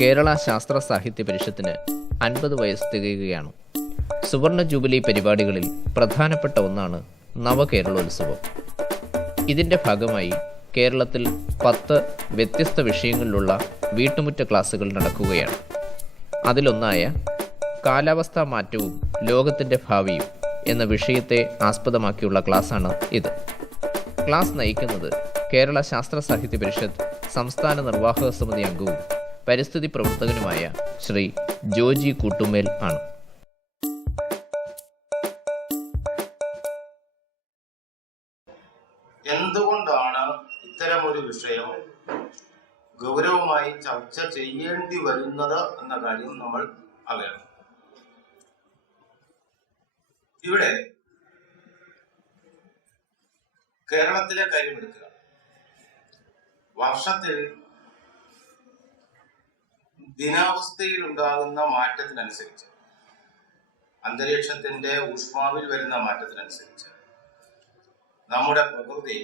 കേരള ശാസ്ത്ര സാഹിത്യ പരിഷത്തിന് 50 വയസ്സ് തികയുകയാണ്. സുവർണ ജൂബിലി പരിപാടികളിൽ പ്രധാനപ്പെട്ട ഒന്നാണ് നവകേരളോത്സവം. ഇതിൻ്റെ ഭാഗമായി കേരളത്തിൽ 10 വ്യത്യസ്ത വിഷയങ്ങളിലുള്ള വീട്ടുമുറ്റ ക്ലാസുകൾ നടക്കുകയാണ്. അതിലൊന്നായ കാലാവസ്ഥാ മാറ്റവും ലോകത്തിൻ്റെ ഭാവിയും എന്ന വിഷയത്തെ ആസ്പദമാക്കിയുള്ള ക്ലാസ്സാണ് ഇത്. ക്ലാസ് നയിക്കുന്നത് കേരള ശാസ്ത്ര സാഹിത്യ പരിഷത്ത് സംസ്ഥാന നിർവാഹക സമിതി അംഗവും പരിസ്ഥിതി പ്രവർത്തകനുമായ ശ്രീ ജോജി കൂട്ടുമേൽ ആണ്. എന്തുകൊണ്ടാണ് ഇത്തരമൊരു വിഷയം ഗൗരവമായി ചർച്ച ചെയ്യേണ്ടി വരുന്നത് എന്ന കാര്യം നമ്മൾ അറിയണം. ഇവിടെ കേരളത്തിലെ കാര്യമെടുക്കുക. വർഷത്തിൽ ദിനാവസ്ഥയിൽ ഉണ്ടാകുന്ന മാറ്റത്തിനനുസരിച്ച്, അന്തരീക്ഷത്തിന്റെ ഊഷ്മാവിൽ വരുന്ന മാറ്റത്തിനനുസരിച്ച് നമ്മുടെ പ്രകൃതി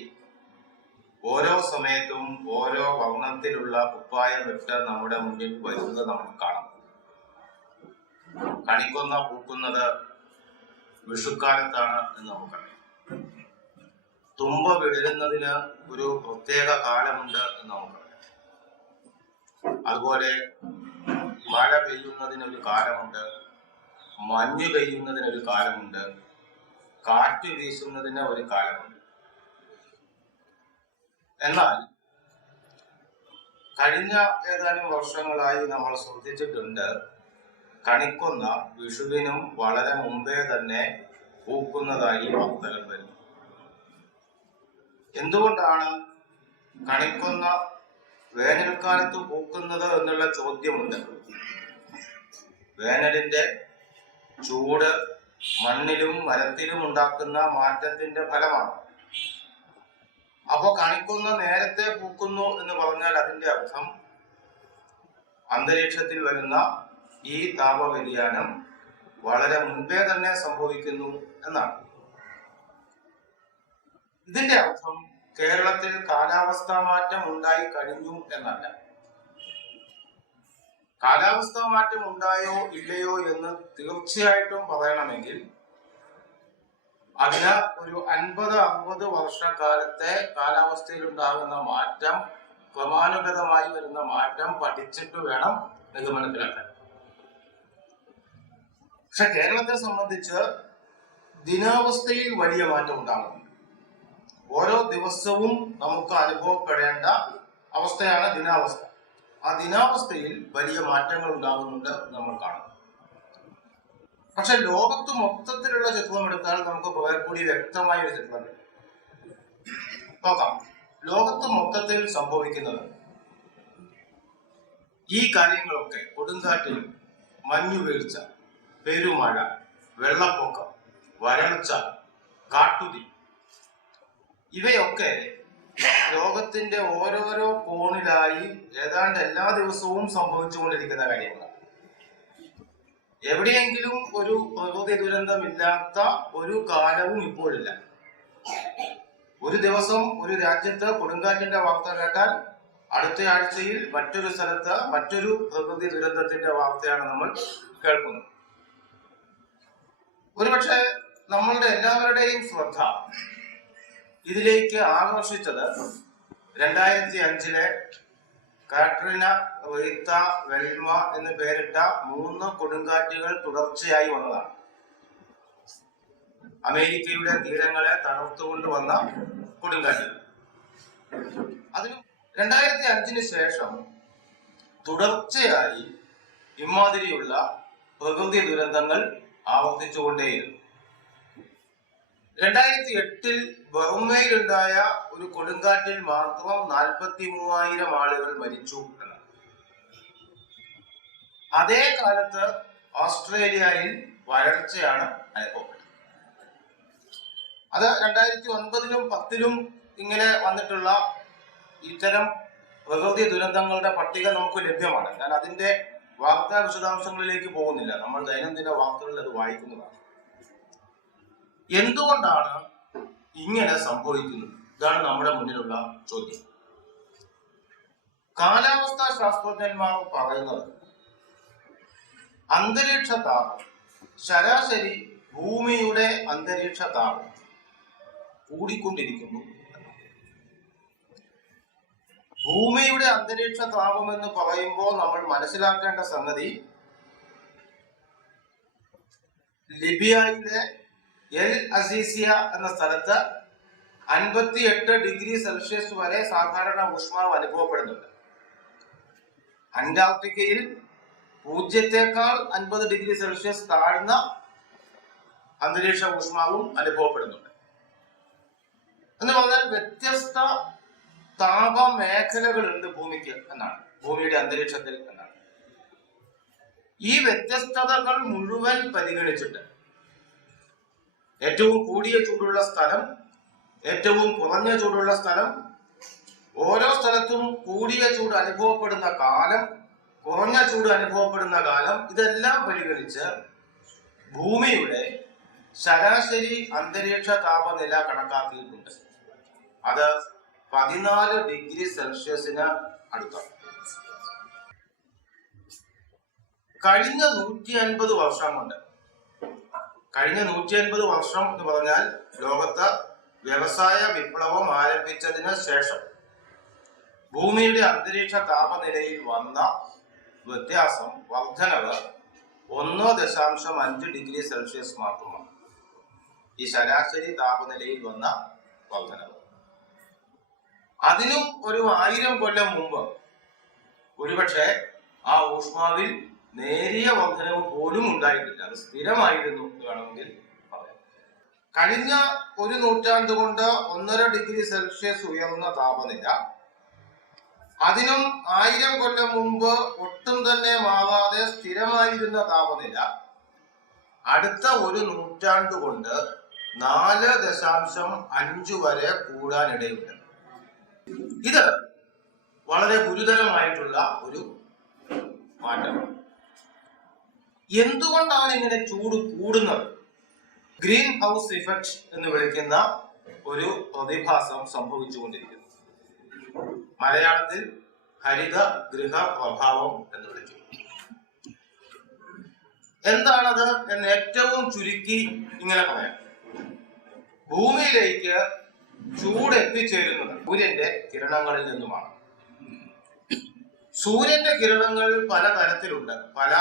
ഓരോ സമയത്തും ഓരോ വർണ്ണത്തിലുള്ള കുപ്പായമിട്ട് നമ്മുടെ മുന്നിൽ വരുന്നത് നമുക്ക് കാണാം. കണിക്കൊന്ന പൂക്കുന്നത് വിഷുക്കാലത്താണ് എന്ന് നമുക്കറിയാം. തുമ്പ വിടരുന്നതിന് ഒരു പ്രത്യേക കാലമുണ്ട് എന്ന് നമുക്കറിയാം. അതുപോലെ മഴ പെയ്യുന്നതിനൊരു കാലമുണ്ട്, മഞ്ഞ് പെയ്യുന്നതിനൊരു കാലമുണ്ട്, കാറ്റ് വീശുന്നതിന് ഒരു കാലമുണ്ട്. എന്നാൽ കഴിഞ്ഞ ഏതാനും വർഷങ്ങളായി നമ്മൾ ശ്രദ്ധിച്ചിട്ടുണ്ട്, കണിക്കൊന്ന വിഷുവിനും വളരെ മുമ്പേ തന്നെ പൂക്കുന്നതായി വാർത്തകൾ വരുന്നു. എന്തുകൊണ്ടാണ് കണിക്കൊന്ന വേനൽക്കാലത്ത് പൂക്കുന്നത് എന്നുള്ള ചോദ്യമുണ്ട്. വേനലിന്റെ ചൂട് മണ്ണിലും മരത്തിലും ഉണ്ടാക്കുന്ന മാറ്റത്തിന്റെ ഫലമാണ്. അപ്പൊ കണിക്കൊന്ന നേരത്തെ പൂക്കുന്നു എന്ന് പറഞ്ഞാൽ അതിന്റെ അർത്ഥം അന്തരീക്ഷത്തിൽ വരുന്ന ഈ താപവ്യതിയാനം വളരെ മുൻപേ തന്നെ സംഭവിക്കുന്നു എന്നാണ്. ഇതിന്റെ അർത്ഥം കേരളത്തിൽ കാലാവസ്ഥാ മാറ്റം ഉണ്ടായി കഴിഞ്ഞു എന്നല്ല. കാലാവസ്ഥാ മാറ്റം ഉണ്ടായോ ഇല്ലയോ എന്ന് തീർച്ചയായിട്ടും പറയണമെങ്കിൽ അതിന് ഒരു 50-60 വർഷക്കാലത്തെ കാലാവസ്ഥയിൽ ഉണ്ടാകുന്ന മാറ്റം, ക്രമാനുഗതമായി വരുന്ന മാറ്റം പഠിച്ചിട്ട് വേണം നിഗമനത്തിലെത്താൻ. പക്ഷെ കേരളത്തെ സംബന്ധിച്ച് ദിനാവസ്ഥയിൽ വലിയ മാറ്റം ഉണ്ടാകുന്നു. ഓരോ ദിവസവും നമുക്ക് അനുഭവപ്പെടേണ്ട അവസ്ഥയാണ് ദിനാവസ്ഥ. ആ ദിനാവസ്ഥയിൽ വലിയ മാറ്റങ്ങൾ ഉണ്ടാകുന്നുണ്ട് നമ്മൾ കാണുന്നു. പക്ഷെ ലോകത്ത് മൊത്തത്തിലുള്ള ചിത്രം എടുത്താൽ നമുക്ക് കുറെ കൂടി വ്യക്തമായ ഒരു ചിത്രം നോക്കാം. ലോകത്ത് മൊത്തത്തിൽ സംഭവിക്കുന്നത് ഈ കാര്യങ്ങളൊക്കെ, കൊടുങ്കാറ്റ്, മഞ്ഞുവീഴ്ച, പെരുമഴ, വെള്ളപ്പൊക്കം, വരൾച്ച, കാട്ടുതീ, ഇവയൊക്കെ ലോകത്തിന്റെ ഓരോരോ കോണിലായി ഏതാണ്ട് എല്ലാ ദിവസവും സംഭവിച്ചുകൊണ്ടിരിക്കുന്ന കാര്യങ്ങളാണ്. എവിടെയെങ്കിലും ഒരു പ്രകൃതി ദുരന്തമില്ലാത്ത ഒരു കാലവും ഇപ്പോഴില്ല. ഒരു ദിവസം ഒരു രാജ്യത്ത് കൊടുങ്കാറ്റിന്റെ വാർത്ത കേട്ടാൽ അടുത്ത ആഴ്ചയിൽ മറ്റൊരു സ്ഥലത്ത് മറ്റൊരു പ്രകൃതി ദുരന്തത്തിന്റെ വാർത്തയാണ് നമ്മൾ കേൾക്കുന്നത്. ഒരുപക്ഷെ നമ്മളുടെ എല്ലാവരുടെയും ശ്രദ്ധ ഇതിലേക്ക് ആകർഷിച്ചത് 2005 കാട്രീന, റീത്ത, വെൽമ എന്ന് പേരിട്ട 3 കൊടുങ്കാറ്റുകൾ തുടർച്ചയായി വന്നതാണ്. അമേരിക്കയുടെ തീരങ്ങളെ തകർത്തുകൊണ്ട് വന്ന കൊടുങ്കാറ്റുകൾ. അതിന് 2005 ശേഷം തുടർച്ചയായി ഇമാതിരിയുള്ള പ്രകൃതി ദുരന്തങ്ങൾ ആവർത്തിച്ചുകൊണ്ടേയിരുന്നു. 2008 ബർമയിലുണ്ടായ ഒരു കൊടുങ്കാറ്റിൽ മാത്രം 43,000 ആളുകൾ മരിച്ചു എന്നാണ്. അതേ കാലത്ത് ഓസ്ട്രേലിയയിൽ വരൾച്ചയാണ് അനുഭവപ്പെട്ടത്. അത് 2009-ലും 2010-ലും ഇങ്ങനെ വന്നിട്ടുള്ള ഇത്തരം പ്രകൃതി ദുരന്തങ്ങളുടെ പട്ടിക നമുക്ക് ലഭ്യമാണ്. ഞാൻ അതിന്റെ വാർത്താ വിശദാംശങ്ങളിലേക്ക് പോകുന്നില്ല, നമ്മൾ ദൈനംദിന വാർത്തകളിൽ അത് വായിക്കുന്നതാണ്. എന്തുകൊണ്ടാണ് ഇങ്ങനെ സംഭവിക്കുന്നത്? ഇതാണ് നമ്മുടെ മുന്നിലുള്ള ചോദ്യം. കാലാവസ്ഥാ ശാസ്ത്രജ്ഞന്മാർ പറയുന്നത് അന്തരീക്ഷ താപം, ശരാശരി ഭൂമിയുടെ അന്തരീക്ഷ താപം കൂടിക്കൊണ്ടിരിക്കുന്നു. ഭൂമിയുടെ അന്തരീക്ഷ താപം എന്ന് പറയുമ്പോൾ നമ്മൾ മനസ്സിലാക്കേണ്ട സംഗതി, ലിബിയയിലെ എൽ അസീസിയ എന്ന സ്ഥലത്ത് 58 ഡിഗ്രി സെൽഷ്യസ് വരെ സാധാരണ ഊഷ്മാവ് അനുഭവപ്പെടുന്നുണ്ട്. അന്റാർട്ടിക്കയിൽ 0-ത്തേക്കാൾ 50 ഡിഗ്രി സെൽഷ്യസ് താഴ്ന്ന അന്തരീക്ഷ ഊഷ്മാവും അനുഭവപ്പെടുന്നുണ്ട്. എന്ന് പറഞ്ഞാൽ വ്യത്യസ്ത താപ മേഖലകളുണ്ട് ഭൂമിക്ക് എന്നാണ്, ഭൂമിയുടെ അന്തരീക്ഷത്തിൽ എന്നാണ്. ഈ വ്യത്യസ്തതകൾ മുഴുവൻ പരിഗണിച്ചിട്ട് ഏറ്റവും കൂടിയ ചൂടുള്ള സ്ഥലം, ഏറ്റവും കുറഞ്ഞ ചൂടുള്ള സ്ഥലം, ഓരോ സ്ഥലത്തും കൂടിയ ചൂട് അനുഭവപ്പെടുന്ന കാലം, കുറഞ്ഞ ചൂട് അനുഭവപ്പെടുന്ന കാലം, ഇതെല്ലാം പരിഗണിച്ച് ഭൂമിയുടെ ശരാശരി അന്തരീക്ഷ താപനില കണക്കാക്കിയിട്ടുണ്ട്. അത് 14 ഡിഗ്രി സെൽഷ്യസിന് അടുത്താണ്. കഴിഞ്ഞ 150 വർഷം കൊണ്ട്, കഴിഞ്ഞ 150 വർഷം എന്ന് പറഞ്ഞാൽ ലോകത്ത് വ്യവസായ വിപ്ലവം ആരംഭിച്ചതിന് ശേഷം ഭൂമിയുടെ അന്തരീക്ഷ താപനിലയിൽ വന്ന വ്യത്യാസം, വർധനവ് 1.5 ഡിഗ്രി സെൽഷ്യസ് മാത്രമാണ്. ഈ ശരാശരി താപനിലയിൽ വന്ന വർധനവ്. അതിനും ഒരു 1000 കൊല്ലം മുമ്പ് ഒരുപക്ഷെ ആ ഊഷ്മാവിൽ നേരിയ വർധനവ് പോലും ഉണ്ടായിട്ടില്ല. അത് സ്ഥിരമായിരുന്നു എന്ന് വേണമെങ്കിൽ പറയാം. കഴിഞ്ഞ ഒരു നൂറ്റാണ്ട് കൊണ്ട് 1.5 ഡിഗ്രി സെൽഷ്യസ് ഉയർന്ന താപനില, അതിനും 1000 കൊല്ലം മുമ്പ് ഒട്ടും തന്നെ മാറാതെ സ്ഥിരമായിരുന്ന താപനില അടുത്ത ഒരു നൂറ്റാണ്ട് കൊണ്ട് 4.5 വരെ കൂടാനിടയുണ്ട്. ഇത് വളരെ ഗുരുതരമായിട്ടുള്ള ഒരു മാറ്റമാണ്. എന്തുകൊണ്ടാണ് ഇങ്ങനെ ചൂട് കൂടുന്നത്? ഗ്രീൻ ഹൗസ് ഇഫക്റ്റ് എന്ന് വിളിക്കുന്ന ഒരു പ്രതിഭാസം സംഭവിച്ചുകൊണ്ടിരിക്കുന്നു. മലയാളത്തിൽ ഹരിത ഗൃഹ പ്രഭാവം എന്ന് വിളിക്കുന്നു. എന്താണത് എന്ന് ഏറ്റവും ചുരുക്കി ഇങ്ങനെ പറയാം. ഭൂമിയിലേക്ക് ചൂട് എത്തിച്ചേരുന്നത് സൂര്യന്റെ കിരണങ്ങളിൽ നിന്നുമാണ്. സൂര്യന്റെ കിരണങ്ങൾ പല തരത്തിലുണ്ട്, പല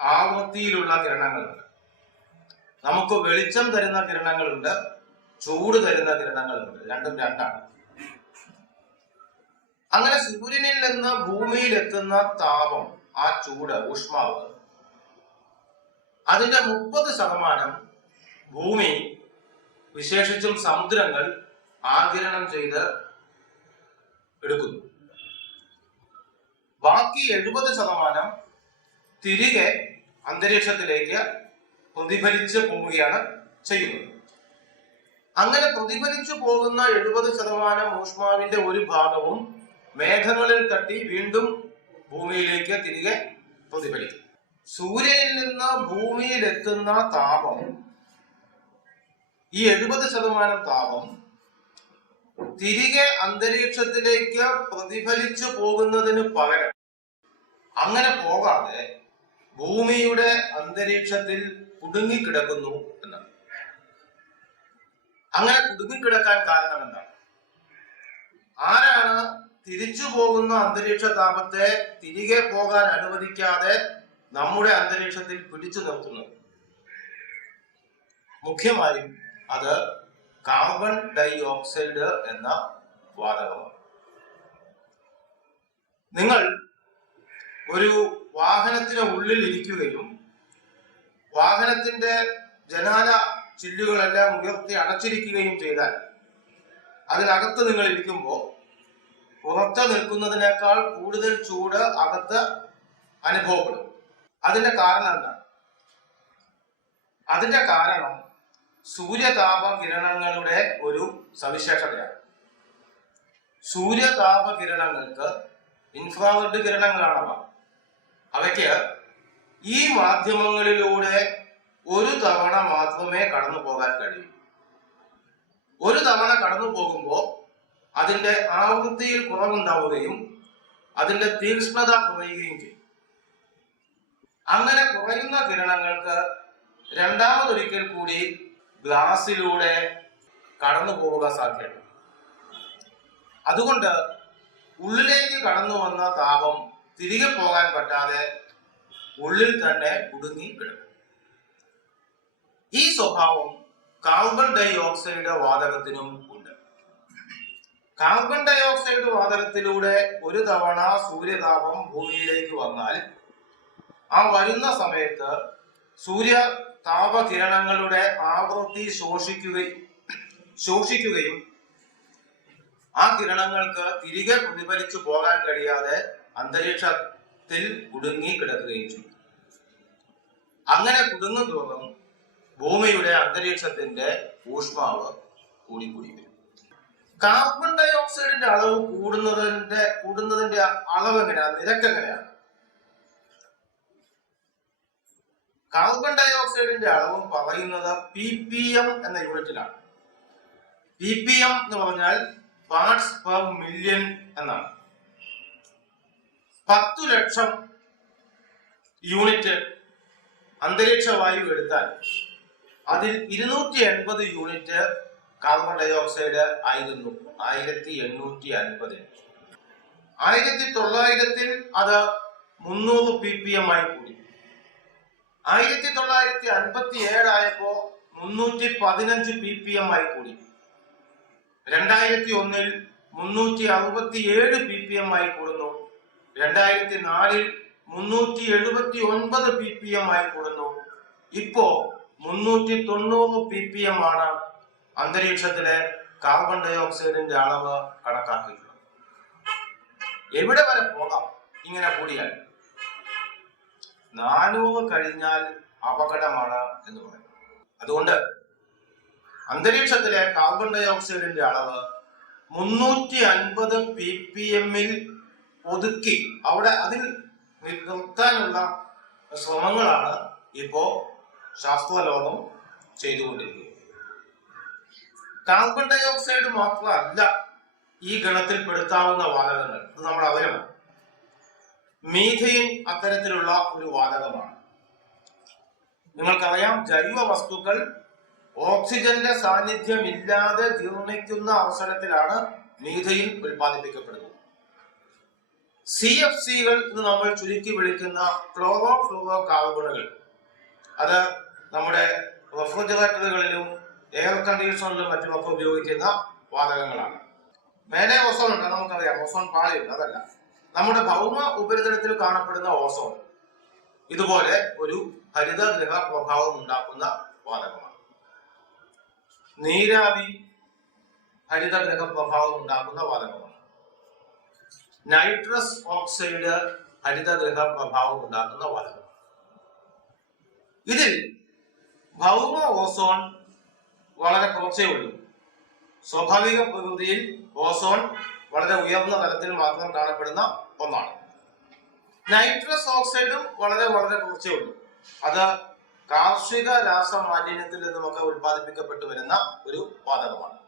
ആവൃത്തിയിലുള്ള കിരണങ്ങളുണ്ട്. നമുക്ക് വെളിച്ചം തരുന്ന കിരണങ്ങളുണ്ട്, ചൂട് തരുന്ന കിരണങ്ങളുണ്ട്. രണ്ടും രണ്ടാണ്. അങ്ങനെ സൂര്യനിൽ നിന്ന് ഭൂമിയിൽ എത്തുന്ന താപം, ആ ചൂട്, ഊഷ്മാവ്, അതിന്റെ 30% ഭൂമി, വിശേഷിച്ചും സമുദ്രങ്ങൾ ആഗിരണം ചെയ്ത് എടുക്കുന്നു. ബാക്കി 70% തിരികെ അന്തരീക്ഷത്തിലേക്ക് പ്രതിഫലിച്ച് പോവുകയാണ് ചെയ്യുന്നത്. അങ്ങനെ പ്രതിഫലിച്ചു പോകുന്ന 70% ഊഷ്മാവിന്റെ ഒരു ഭാഗവും മേഘങ്ങളിൽ തട്ടി വീണ്ടും ഭൂമിയിലേക്ക് തിരികെ പ്രതിഫലിക്കും. സൂര്യനിൽ നിന്ന് ഭൂമിയിൽ എത്തുന്ന താപം, ഈ 70% താപം തിരികെ അന്തരീക്ഷത്തിലേക്ക് പ്രതിഫലിച്ചു പോകുന്നതിന് പകരം അങ്ങനെ പോകാതെ ഭൂമിയുടെ അന്തരീക്ഷത്തിൽ കുടുങ്ങിക്കിടക്കുന്നു എന്നാണ്. അങ്ങനെ കുടുങ്ങിക്കിടക്കാൻ കാരണം എന്താണ്? ആരാണ് തിരിച്ചു പോകുന്ന അന്തരീക്ഷ താപത്തെ തിരികെ പോകാൻ അനുവദിക്കാതെ നമ്മുടെ അന്തരീക്ഷത്തിൽ പിടിച്ചു നിർത്തുന്നത്? മുഖ്യമായും അത് കാർബൺ ഡൈ ഓക്സൈഡ് എന്ന വാതകമാണ്. നിങ്ങൾ ഒരു വാഹനത്തിന് ഉള്ളിൽ ഇരിക്കുകയും വാഹനത്തിന്റെ ജനാല ചില്ലുകളെല്ലാം ഉയർത്തി അടച്ചിരിക്കുകയും ചെയ്താൽ അതിനകത്ത് നിങ്ങൾ ഇരിക്കുമ്പോൾ പുറത്ത് നിൽക്കുന്നതിനേക്കാൾ കൂടുതൽ ചൂട് അകത്ത് അനുഭവപ്പെടും. അതിന്റെ കാരണം എന്താണ്? അതിന്റെ കാരണം സൂര്യതാപ കിരണങ്ങളുടെ ഒരു സവിശേഷതയാണ്. സൂര്യതാപ കിരണങ്ങൾക്ക് ഇൻഫ്രാറെഡ് കിരണങ്ങളാണവ. അവയ്ക്ക് ഈ മാധ്യമങ്ങളിലൂടെ ഒരു തവണ മാത്രമേ കടന്നു പോകാൻ കഴിയൂ. ഒരു തവണ കടന്നു പോകുമ്പോൾ അതിന്റെ ആവൃത്തിയിൽ കുറവുണ്ടാവുകയും അതിന്റെ തീക്ഷ്ണത കുറയുകയും ചെയ്യും. അങ്ങനെ കുറയുന്ന കിരണങ്ങൾക്ക് രണ്ടാമതൊരിക്കൽ കൂടി ഗ്ലാസിലൂടെ കടന്നു പോവുക സാധ്യത. അതുകൊണ്ട് ഉള്ളിലേക്ക് കടന്നു വന്ന താപം തിരികെ പോകാൻ പറ്റാതെ ഉള്ളിൽ തന്നെ കുടുങ്ങി കിടക്കും. ഈ സ്വഭാവം കാർബൺ ഡൈ ഓക്സൈഡ് വാതകത്തിനും ഉണ്ട്. കാർബൺ ഡൈ ഓക്സൈഡ് വാതകത്തിലൂടെ ഒരു തവണ സൂര്യതാപം ഭൂമിയിലേക്ക് വന്നാൽ ആ വരുന്ന സമയത്ത് സൂര്യ താപകിരണങ്ങളുടെ ആവൃത്തി ശോഷിക്കുകയും ആ കിരണങ്ങൾക്ക് തിരികെ പ്രതിഫലിച്ചു പോകാൻ കഴിയാതെ അന്തരീക്ഷത്തിൽ കുടുങ്ങി കിടക്കുകയും ചെയ്യും. അങ്ങനെ കുടുങ്ങുന്തോറും ഭൂമിയുടെ അന്തരീക്ഷത്തിന്റെ ഊഷ്മാവ് കൂടിക്കൂടി വരും. കാർബൺ ഡൈ ഓക്സൈഡിന്റെ അളവ് കൂടുന്നതിന്റെ അളവ് എങ്ങനെയാണ്, നിരക്ക് എങ്ങനെയാണ്? കാർബൺ ഡൈ ഓക്സൈഡിന്റെ അളവ് പറയുന്നത് ppm എന്ന യൂണിറ്റിലാണ്. ppm എന്ന് പറഞ്ഞാൽ പാർട്സ് പെർ മില്യൺ എന്നാണ്. 10 ലക്ഷം യൂണിറ്റ് അന്തരീക്ഷ വായു എടുത്താൽ അതിൽ 280 യൂണിറ്റ് കാർബൺ ഡൈ ഓക്സൈഡ് ആയിരുന്നു 1850. 1900 അത് 300 ppm ആയി കൂടി. 1957 ആയപ്പോ 315 ppm ആയി കൂടി. 2001 367 ppm ആയി കൂടുന്നു. 2004 379 ppm ആയി കൂടുന്നു. ഇപ്പോ 390 ppm ആണ് അന്തരീക്ഷത്തിലെ കാർബൺ ഡൈ ഓക്സൈഡിന്റെ അളവ് കണക്കാക്കിയിട്ടുള്ളത്. എവിടെ വരെ പോകാം ഇങ്ങനെ കൂടിയാൽ? 400 കഴിഞ്ഞാൽ അപകടമാണ് എന്ന് പറയും. അതുകൊണ്ട് അന്തരീക്ഷത്തിലെ കാർബൺ ഡൈ ഓക്സൈഡിന്റെ അളവ് 350 ppm ഒതുക്കി അവിടെ അതിൽ നിർത്താനുള്ള ശ്രമങ്ങളാണ് ഇപ്പോ ശാസ്ത്രലോകം ചെയ്തുകൊണ്ടിരിക്കുന്നത്. കാർബൺ ഡൈ ഓക്സൈഡ് മാത്രമല്ല ഈ ഗണത്തിൽ പെടുത്താവുന്ന വാതകങ്ങൾ, ഇത് നമ്മൾ അറിയണം. മീഥെയിൻ അത്തരത്തിലുള്ള ഒരു വാതകമാണ്. നിങ്ങൾക്കറിയാം, ജൈവ വസ്തുക്കൾ ഓക്സിജന്റെ സാന്നിധ്യം ഇല്ലാതെ ജീർണിക്കുന്ന അവസരത്തിലാണ് മീഥെയിൻ ഉൽപ്പാദിപ്പിക്കപ്പെടുന്നത്. CFCകൾ എന്ന് നമ്മൾ ചുരുക്കി വിളിക്കുന്ന ക്ലോറോ ഫ്ലൂറോ കാർബണുകൾ, അത് നമ്മുടെ റെഫ്രിജറേറ്ററുകളിലും എയർ കണ്ടീഷണറിലും മറ്റുമൊക്കെ ഉപയോഗിക്കുന്ന വാതകങ്ങളാണ്. മേലെ ഓസോൺ ഉണ്ട്, നമുക്കറിയാം. ഓസോൺ പാളിയുണ്ട്. അതല്ല, നമ്മുടെ ഭൗമ ഉപരിതലത്തിൽ കാണപ്പെടുന്ന ഓസോൺ ഇതുപോലെ ഒരു ഹരിതഗൃഹ പ്രഭാവം ഉണ്ടാക്കുന്ന വാതകമാണ്. നീരാവി ഹരിതഗൃഹ പ്രഭാവം ഉണ്ടാക്കുന്ന വാതകമാണ്. നൈട്രസ് ഓക്സൈഡ് ഹരിതഗൃഹ പ്രഭാവം ഉണ്ടാക്കുന്ന വാതകം. ഇതിൽ ഭൗമ ഓസോൺ വളരെ കുറച്ചേ ഉള്ളൂ. സ്വാഭാവിക പ്രകൃതിയിൽ ഓസോൺ വളരെ ഉയർന്ന തലത്തിൽ മാത്രം കാണപ്പെടുന്ന ഒന്നാണ്. നൈട്രസ് ഓക്സൈഡും വളരെ കുറച്ചേ ഉള്ളൂ. അത് കാർഷിക രാസമാലിന്യത്തിൽ നിന്നുമൊക്കെ ഉൽപ്പാദിപ്പിക്കപ്പെട്ടു വരുന്ന ഒരു വാതകമാണ്.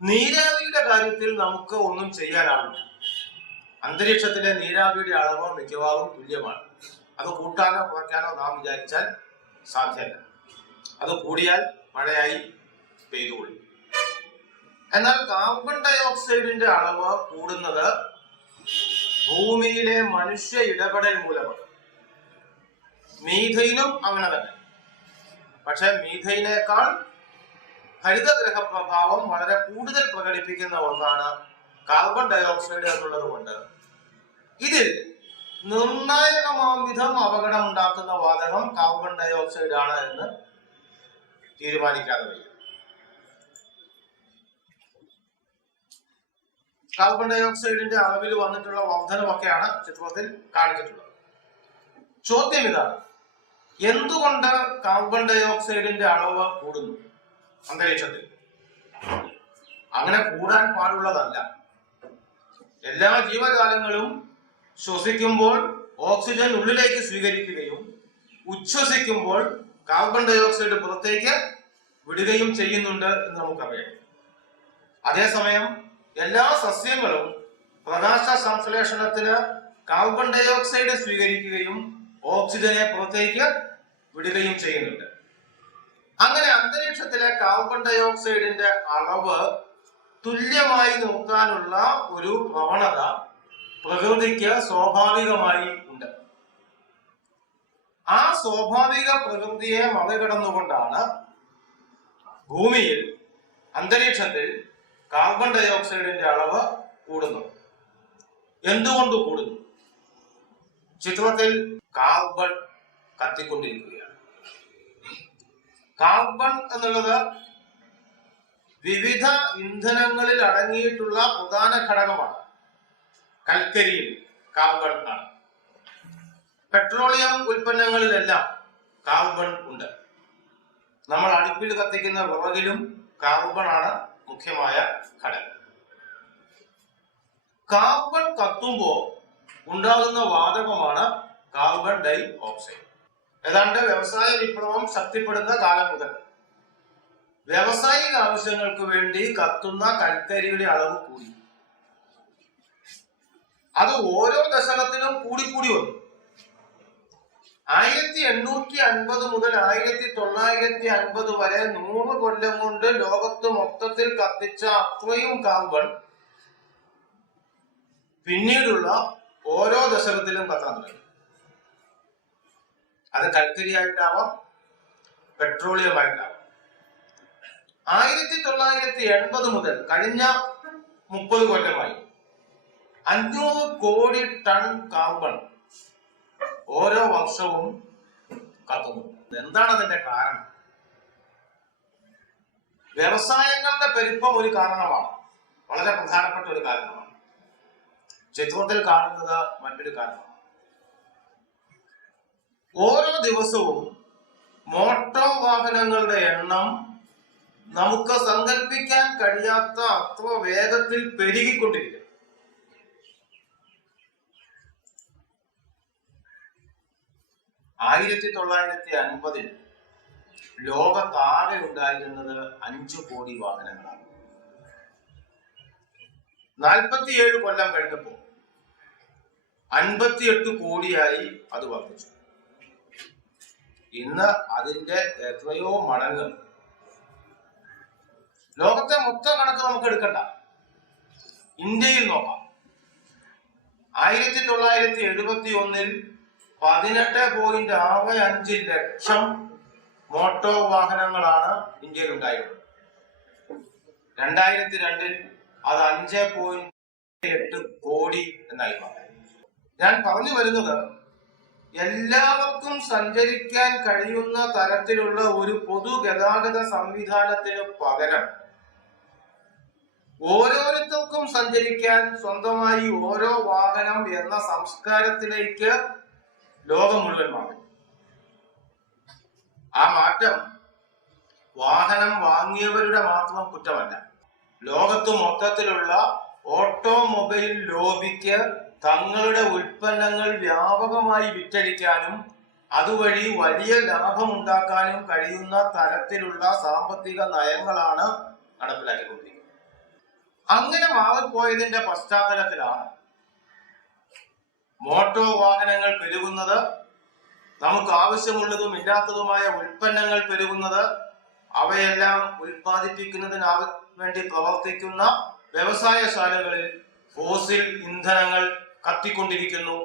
നീരാവിയുടെ കാര്യത്തിൽ നമുക്ക് ഒന്നും ചെയ്യാനാവില്ല. അന്തരീക്ഷത്തിലെ നീരാവിയുടെ അളവ് മിക്കവാറും തുല്യമാണ്. അത് കൂട്ടാനോ കുറയ്ക്കാനോ നാം വിചാരിച്ചാൽ സാധ്യമല്ല. അത് കൂടിയാൽ മഴയായി പെയ്തുകൊള്ളും. എന്നാൽ കാർബൺ ഡൈ ഓക്സൈഡിന്റെ അളവ് കൂടുന്നത് ഭൂമിയിലെ മനുഷ്യ ഇടപെടൽ മൂലമാണ്. മീഥൈനും അങ്ങനെ തന്നെ. പക്ഷെ മീഥൈനേക്കാൾ ഹരിതഗൃഹ പ്രഭാവം വളരെ കൂടുതൽ പ്രകടിപ്പിക്കുന്ന ഒന്നാണ് കാർബൺ ഡൈ ഓക്സൈഡ് എന്നുള്ളത് കൊണ്ട് ഇതിൽ നിർണായകമാം വിധം അപകടം ഉണ്ടാക്കുന്ന വാതകം കാർബൺ ഡൈ ഓക്സൈഡ് ആണ് എന്ന് തീരുമാനിക്കാതെ വയ്യ. കാർബൺ ഡൈ ഓക്സൈഡിന്റെ അളവിൽ വന്നിട്ടുള്ള വർധനമൊക്കെയാണ് ചിത്രത്തിൽ കാണിച്ചിട്ടുള്ളത്. ചോദ്യം ഇതാണ്: എന്തുകൊണ്ട് കാർബൺ ഡൈ ഓക്സൈഡിന്റെ അളവ് കൂടുന്നു അന്തരീക്ഷത്തിൽ? അങ്ങനെ കൂടാൻ പാടുള്ളതല്ല. എല്ലാ ജീവജാലങ്ങളും ശ്വസിക്കുമ്പോൾ ഓക്സിജൻ ഉള്ളിലേക്ക് സ്വീകരിക്കുകയും ഉച്ഛ്വസിക്കുമ്പോൾ കാർബൺ ഡൈ ഓക്സൈഡ് പുറത്തേക്ക് വിടുകയും ചെയ്യുന്നുണ്ട് എന്ന് നമുക്കറിയാം. അതേസമയം എല്ലാ സസ്യങ്ങളും പ്രകാശ സംശ്ലേഷണത്തിന് കാർബൺ ഡൈ ഓക്സൈഡ് സ്വീകരിക്കുകയും ഓക്സിജനെ പുറത്തേക്ക് വിടുകയും ചെയ്യുന്നുണ്ട്. അങ്ങനെ അന്തരീക്ഷത്തിലെ കാർബൺ ഡൈ ഓക്സൈഡിന്റെ അളവ് തുല്യമായി നിർത്താനുള്ള ഒരു പ്രവണത പ്രകൃതിക്ക് സ്വാഭാവികമായി ഉണ്ട്. ആ സ്വാഭാവിക പ്രകൃതിയെ മറികടന്നുകൊണ്ടാണ് ഭൂമിയിൽ അന്തരീക്ഷത്തിൽ കാർബൺ ഡൈ ഓക്സൈഡിന്റെ അളവ് കൂടുന്നത്. എന്തുകൊണ്ട് കൂടുന്നു? ചിത്രത്തിൽ കാർബൺ കത്തിക്കൊണ്ടിരിക്കുകയാണ്. കാർബൺ എന്നുള്ളത് വിവിധ ഇന്ധനങ്ങളിൽ അടങ്ങിയിട്ടുള്ള പ്രധാന ഘടകമാണ്. കൽക്കരിയിൽ കാർബൺ ആണ്. പെട്രോളിയം ഉൽപ്പന്നങ്ങളിലെല്ലാം കാർബൺ ഉണ്ട്. നമ്മൾ അടുപ്പിൽ കത്തിക്കുന്ന വിറകിലും കാർബൺ ആണ് മുഖ്യമായ ഘടകം. കാർബൺ കത്തുമ്പോൾ ഉണ്ടാകുന്ന വാതകമാണ് കാർബൺ ഡൈ ഓക്സൈഡ്. ഏതാണ്ട് വ്യവസായ വിപ്ലവം ശക്തിപ്പെടുന്ന കാലം മുതൽ വ്യാവസായിക ആവശ്യങ്ങൾക്ക് വേണ്ടി കത്തുന്ന കൽക്കരിയുടെ അളവ് കൂടി. അത് ഓരോ ദശകത്തിലും കൂടിക്കൂടി വന്നു. 1850 മുതൽ 1950 വരെ 100 കൊല്ലം കൊണ്ട് ലോകത്ത് മൊത്തത്തിൽ കത്തിച്ച അത്രയും കാർബൺ പിന്നീടുള്ള ഓരോ ദശകത്തിലും കത്താൻ തുടങ്ങി. അത് കൽക്കരിയായിട്ടാവാം, പെട്രോളിയം ആയിട്ടാവാം. 1980 മുതൽ കഴിഞ്ഞ 30 കൊല്ലമായി 500 കോടി ടൺ കാർബൺ ഓരോ വർഷവും കത്തുന്നു. എന്താണ് അതിന്റെ കാരണം? വ്യവസായങ്ങളുടെ പെരുപ്പം ഒരു കാരണമാണ്, വളരെ പ്രധാനപ്പെട്ട ഒരു കാരണമാണ്. ചിത്രത്തിൽ കാണുന്നത് മറ്റൊരു കാരണമാണ്. ഓരോ ദിവസവും മോട്ടോർ വാഹനങ്ങളുടെ എണ്ണം നമുക്ക് സങ്കല്പിക്കാൻ കഴിയാത്ത അത്ര വേഗത്തിൽ പെരുകിക്കൊണ്ടിരിക്കും. 1950 ലോകത്താകെ ഉണ്ടായിരുന്നത് 5 കോടി വാഹനങ്ങളാണ്. 47 കൊല്ലം കഴിഞ്ഞപ്പോൾ 58 കോടിയായി അത് വർദ്ധിച്ചു. ഇന്ന് അതിന്റെ എത്രയോ മടങ്ങ്. ലോകത്തെ മൊത്തം കണക്ക് നമുക്ക് എടുക്കണ്ട, ഇന്ത്യയിൽ നോക്കാം. 1971 18.65 ലക്ഷം മോട്ടോർ വാഹനങ്ങളാണ് ഇന്ത്യയിൽ ഉണ്ടായിരുന്നത്. 2002 അത് 5.8 കോടി എന്നായി മാറി. ഞാൻ പറഞ്ഞു വരുന്നത്, എല്ലാവർക്കും സഞ്ചരിക്കാൻ കഴിയുന്ന തരത്തിലുള്ള ഒരു പൊതുഗതാഗത സംവിധാനത്തിന് പകരം ഓരോരുത്തർക്കും സഞ്ചരിക്കാൻ സ്വന്തമായി ഓരോ വാഹനം എന്ന സംസ്കാരത്തിലേക്ക് ലോകം മുഴുവൻ മാറി. ആ മാറ്റം വാഹനം വാങ്ങിയവരുടെ മാത്രം കുറ്റമല്ല. ലോകത്ത് മൊത്തത്തിലുള്ള ഓട്ടോമൊബൈൽ ലോബിക്ക് തങ്ങളുടെ ഉൽപ്പന്നങ്ങൾ വ്യാപകമായി വിറ്റഴിക്കാനും അതുവഴി വലിയ ലാഭമുണ്ടാക്കാനും കഴിയുന്ന തരത്തിലുള്ള സാമ്പത്തിക നയങ്ങളാണ് നടപ്പിലാക്കിക്കൊണ്ടിരിക്കുന്നത്. അങ്ങനെ മാറിപ്പോയതിന്റെ പശ്ചാത്തലത്തിലാണ് മോട്ടോർ വാഹനങ്ങൾ പെരുകുന്നത്, നമുക്ക് ആവശ്യമുള്ളതും ഇല്ലാത്തതുമായ ഉൽപ്പന്നങ്ങൾ പെരുകുന്നത്, അവയെല്ലാം ഉൽപ്പാദിപ്പിക്കുന്നതിന് വേണ്ടി പ്രവർത്തിക്കുന്ന വ്യവസായശാലകളിൽ ഫോസിൽ ഇന്ധനങ്ങൾ കത്തിക്കൊണ്ടിരിക്കുന്നു.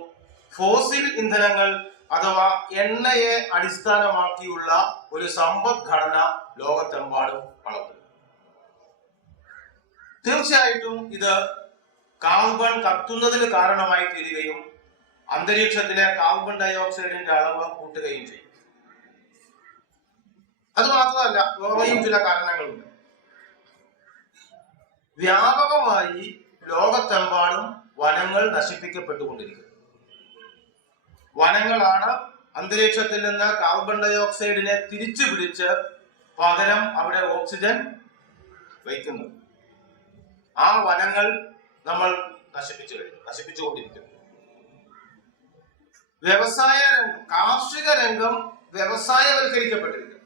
ഫോസിൽ ഇന്ധനങ്ങൾ അഥവാ എണ്ണയെ അടിസ്ഥാനമാക്കിയുള്ള ഒരു സമ്പദ്ഘടന ലോകത്തെമ്പാടും വളർന്നു. തീർച്ചയായിട്ടും ഇത് കാർബൺ കത്തുന്നതിന് കാരണമായി തീരുകയും അന്തരീക്ഷത്തിലെ കാർബൺ ഡൈ ഓക്സൈഡിന്റെ അളവ് കൂട്ടുകയും ചെയ്യും. അത് മാത്രമല്ല, വേറെയും ചില കാരണങ്ങളുണ്ട്. വ്യാപകമായി ലോകത്തെമ്പാടും വനങ്ങൾ നശിപ്പിക്കപ്പെട്ടുകൊണ്ടിരിക്കുന്നു. വനങ്ങളാണ് അന്തരീക്ഷത്തിൽ നിന്ന് കാർബൺ ഡൈ ഓക്സൈഡിനെ തിരിച്ചു പിടിച്ച് പകരം അവിടെ ഓക്സിജൻ വയ്ക്കുന്നത്. ആ വനങ്ങൾ നമ്മൾ നശിപ്പിച്ചുകൊണ്ടിരിക്കുന്നു. വ്യവസായ രംഗം, കാർഷിക രംഗം വ്യവസായവൽക്കരിക്കപ്പെട്ടിരിക്കുന്നു.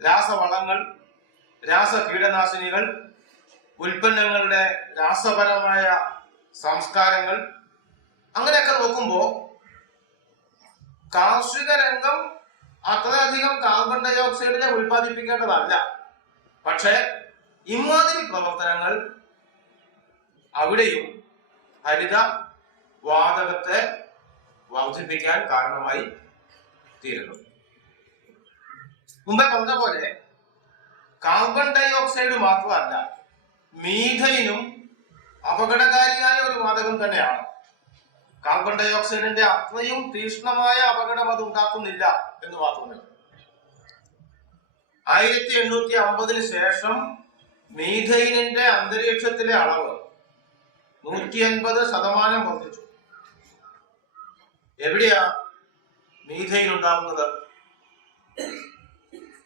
രാസവളങ്ങൾ, രാസ കീടനാശിനികൾ, ഉൽപ്പന്നങ്ങളുടെ രാസപരമായ സംസ്കാരങ്ങൾ, അങ്ങനെയൊക്കെ നോക്കുമ്പോൾ കാർഷിക രംഗം അത്രയധികം കാർബൺ ഡൈ ഓക്സൈഡിനെ ഉൽപ്പാദിപ്പിക്കേണ്ടതല്ല. പക്ഷെ ഇമാതിരി പ്രവർത്തനങ്ങൾ അവിടെയും ഹരിത വാതകത്തെ വർദ്ധിപ്പിക്കാൻ കാരണമായി തീരുന്നു. മുമ്പേ പറഞ്ഞ പോലെ കാർബൺ ഡൈ ഓക്സൈഡ് മാത്രമല്ല, മീഥൈനും അപകടകാരിയായ ഒരു വാതകം തന്നെയാണ്. കാർബൺ ഡൈ ഓക്സൈഡിന്റെ അത്രയും തീക്ഷ്ണമായ അപകടം അത് ഉണ്ടാക്കുന്നില്ല എന്ന് മാത്രമേ. 1850 ശേഷം മീഥൈനിന്റെ അന്തരീക്ഷത്തിലെ അളവ് 150% വർദ്ധിച്ചു. എവിടെയാ മീഥൈൻ ഉണ്ടാകുന്നത്?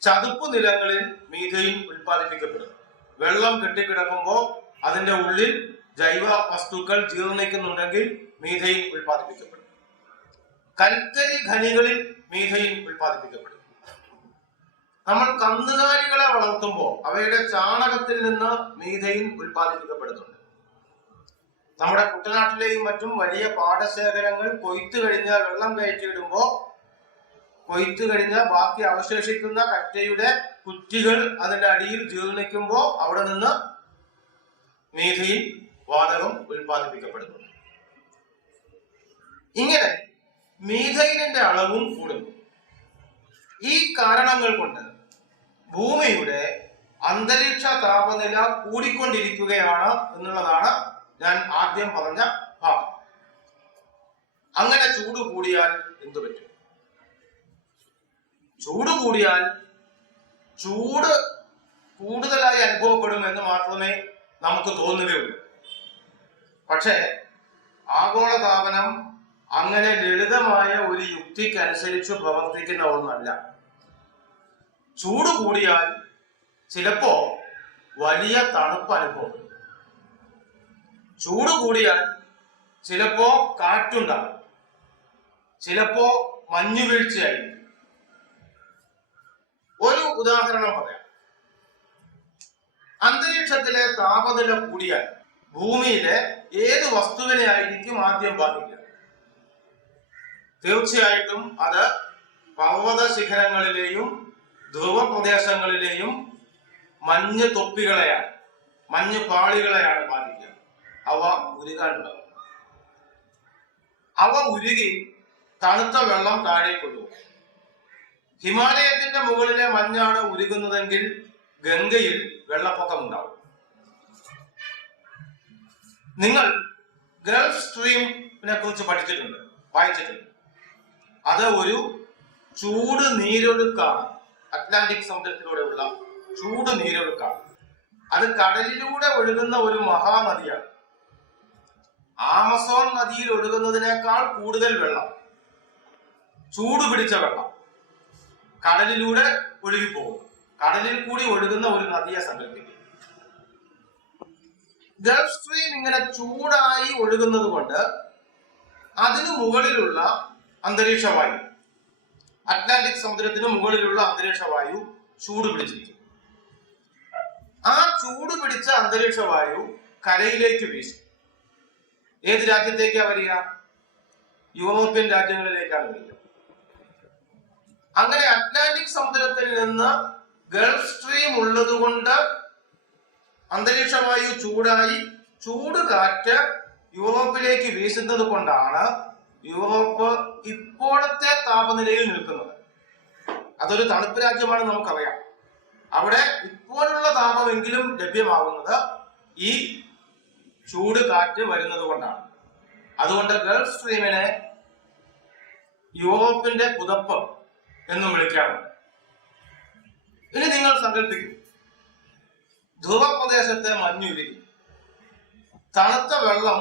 ചതുപ്പ് നിലങ്ങളിൽ മീഥൈൻ ഉൽപ്പാദിപ്പിക്കപ്പെടുന്നു. വെള്ളം കെട്ടിക്കിടക്കുമ്പോൾ അതിന്റെ ഉള്ളിൽ ജൈവ വസ്തുക്കൾ ജീർണിക്കുന്നുണ്ടെങ്കിൽ മീഥൈൻ ഉൽപ്പാദിപ്പിക്കപ്പെടും. കൽക്കരി ഖനികളിൽ മീഥൈൻ ഉൽപ്പാദിപ്പിക്കപ്പെടും. നമ്മൾ കന്നുകാലികളെ വളർത്തുമ്പോൾ അവയുടെ ചാണകത്തിൽ നിന്ന് മീഥൈൻ ഉൽപ്പാദിപ്പിക്കപ്പെടുന്നുണ്ട്. നമ്മുടെ കുട്ടനാട്ടിലെയും മറ്റും വലിയ പാടശേഖരങ്ങൾ കൊയ്ത്തു കഴിഞ്ഞാൽ വെള്ളം കയറ്റിയിടുമ്പോൾ കൊയ്ത്തു കഴിഞ്ഞാൽ ബാക്കി അവശേഷിക്കുന്ന കറ്റയുടെ കുറ്റികൾ അതിന്റെ അടിയിൽ ജീർണിക്കുമ്പോൾ അവിടെ നിന്ന് മീഥൈൻ വാതകം ഉൽപ്പാദിപ്പിക്കപ്പെടുന്നു. ഇങ്ങനെ മീഥൈനിന്റെ അളവും കൂടുന്നു. ഈ കാരണങ്ങൾ കൊണ്ട് ഭൂമിയുടെ അന്തരീക്ഷ താപനില കൂടിക്കൊണ്ടിരിക്കുകയാണ് എന്നുള്ളതാണ് ഞാൻ ആദ്യം പറഞ്ഞ ഭാഗം. അങ്ങനെ ചൂട് കൂടിയാൽ എന്തു പറ്റും? ചൂട് കൂടിയാൽ ചൂട് കൂടുതലായി അനുഭവപ്പെടും എന്ന് മാത്രമേ നമുക്ക് തോന്നുകയുള്ളൂ. പക്ഷേ ആഗോളതാപനം അങ്ങനെ ലളിതമായ ഒരു യുക്തിക്കനുസരിച്ച് പ്രവർത്തിക്കുന്ന ഒന്നല്ല. ചൂട് കൂടിയാൽ ചിലപ്പോ വലിയ തണുപ്പ് അനുഭവപ്പെടും. ചൂട് കൂടിയാൽ ചിലപ്പോ കാറ്റുണ്ടാകും, ചിലപ്പോ മഞ്ഞുവീഴ്ചയായിരിക്കും. ഒരു ഉദാഹരണം പറയാം. അന്തരീക്ഷത്തിലെ താപനില കൂടിയാൽ ഭൂമിയിലെ ഏത് വസ്തുവിനെ ആയിരിക്കും ആദ്യം ബാധിക്കുക? തീർച്ചയായിട്ടും അത് പർവ്വത ശിഖരങ്ങളിലെയും ധ്രുവ പ്രദേശങ്ങളിലെയും മഞ്ഞ് തൊപ്പികളെയാണ്, മഞ്ഞ് പാളികളെയാണ് ബാധിക്കുക. അവ ഉരുകാനുണ്ടാകും. അവ ഉരുകി തണുത്ത വെള്ളം താഴേക്ക് ഒഴുകും. ഹിമാലയത്തിന്റെ മുകളിലെ മഞ്ഞാണ് ഉരുകുന്നതെങ്കിൽ ഗംഗയിൽ വെള്ളപ്പൊക്കമുണ്ടാവും. നിങ്ങൾ ഗൾഫ് സ്ട്രീമിനെ കുറിച്ച് പഠിച്ചിട്ടുണ്ട്, വായിച്ചിട്ടുണ്ട്. അത് ഒരു ചൂട് നീരൊഴുക്കാണ്. അറ്റ്ലാന്റിക് സമുദ്രത്തിലൂടെയുള്ള ചൂട് നീരൊഴുക്കാണ്. അത് കടലിലൂടെ ഒഴുകുന്ന ഒരു മഹാനദിയാണ്. ആമസോൺ നദിയിൽ ഒഴുകുന്നതിനേക്കാൾ കൂടുതൽ വെള്ളം, ചൂട് പിടിച്ച വെള്ളം കടലിലൂടെ ഒഴുകിപ്പോകും. കടലിൽ കൂടി ഒഴുകുന്ന ഒരു നദിയെ സങ്കല്പിക്കും. ഗൾഫ് സ്ട്രീം ഇങ്ങനെ ചൂടായി ഒഴുകുന്നത് കൊണ്ട് അതിനു മുകളിലുള്ള അന്തരീക്ഷ വായു, അറ്റ്ലാന്റിക് സമുദ്രത്തിന് മുകളിലുള്ള അന്തരീക്ഷ വായു ചൂട് പിടിച്ചിരിക്കും. ആ ചൂട് പിടിച്ച അന്തരീക്ഷ വായു കരയിലേക്ക് വീശും. ഏത് രാജ്യത്തേക്കാണ് വരിക? യൂറോപ്യൻ രാജ്യങ്ങളിലേക്കാണ് വരിക. അങ്ങനെ അറ്റ്ലാന്റിക് സമുദ്രത്തിൽ നിന്ന് ഗൾഫ് സ്ട്രീം ഉള്ളത് കൊണ്ട് അന്തരീക്ഷ വായു ചൂടായി ചൂട് കാറ്റ് യൂറോപ്പിലേക്ക് വീശുന്നത് കൊണ്ടാണ് യൂറോപ്പ് ഇപ്പോഴത്തെ താപനിലയിൽ നിൽക്കുന്നത്. അതൊരു തണുപ്പ് രാജ്യമാണ്, നമുക്കറിയാം. അവിടെ ഇപ്പോഴുള്ള താപമെങ്കിലും ലഭ്യമാകുന്നത് ഈ ചൂട് കാറ്റ് വരുന്നത് കൊണ്ടാണ്. അതുകൊണ്ട് ഗൾഫ് സ്ട്രീമിനെ യൂറോപ്പിന്റെ പുതപ്പ് എന്നും വിളിക്കാറുണ്ട്. ഇനി നിങ്ങൾ സങ്കല്പിക്കും, ധ്രുവപ്രദേശത്തെ മഞ്ഞുരുകി തണുത്ത വെള്ളം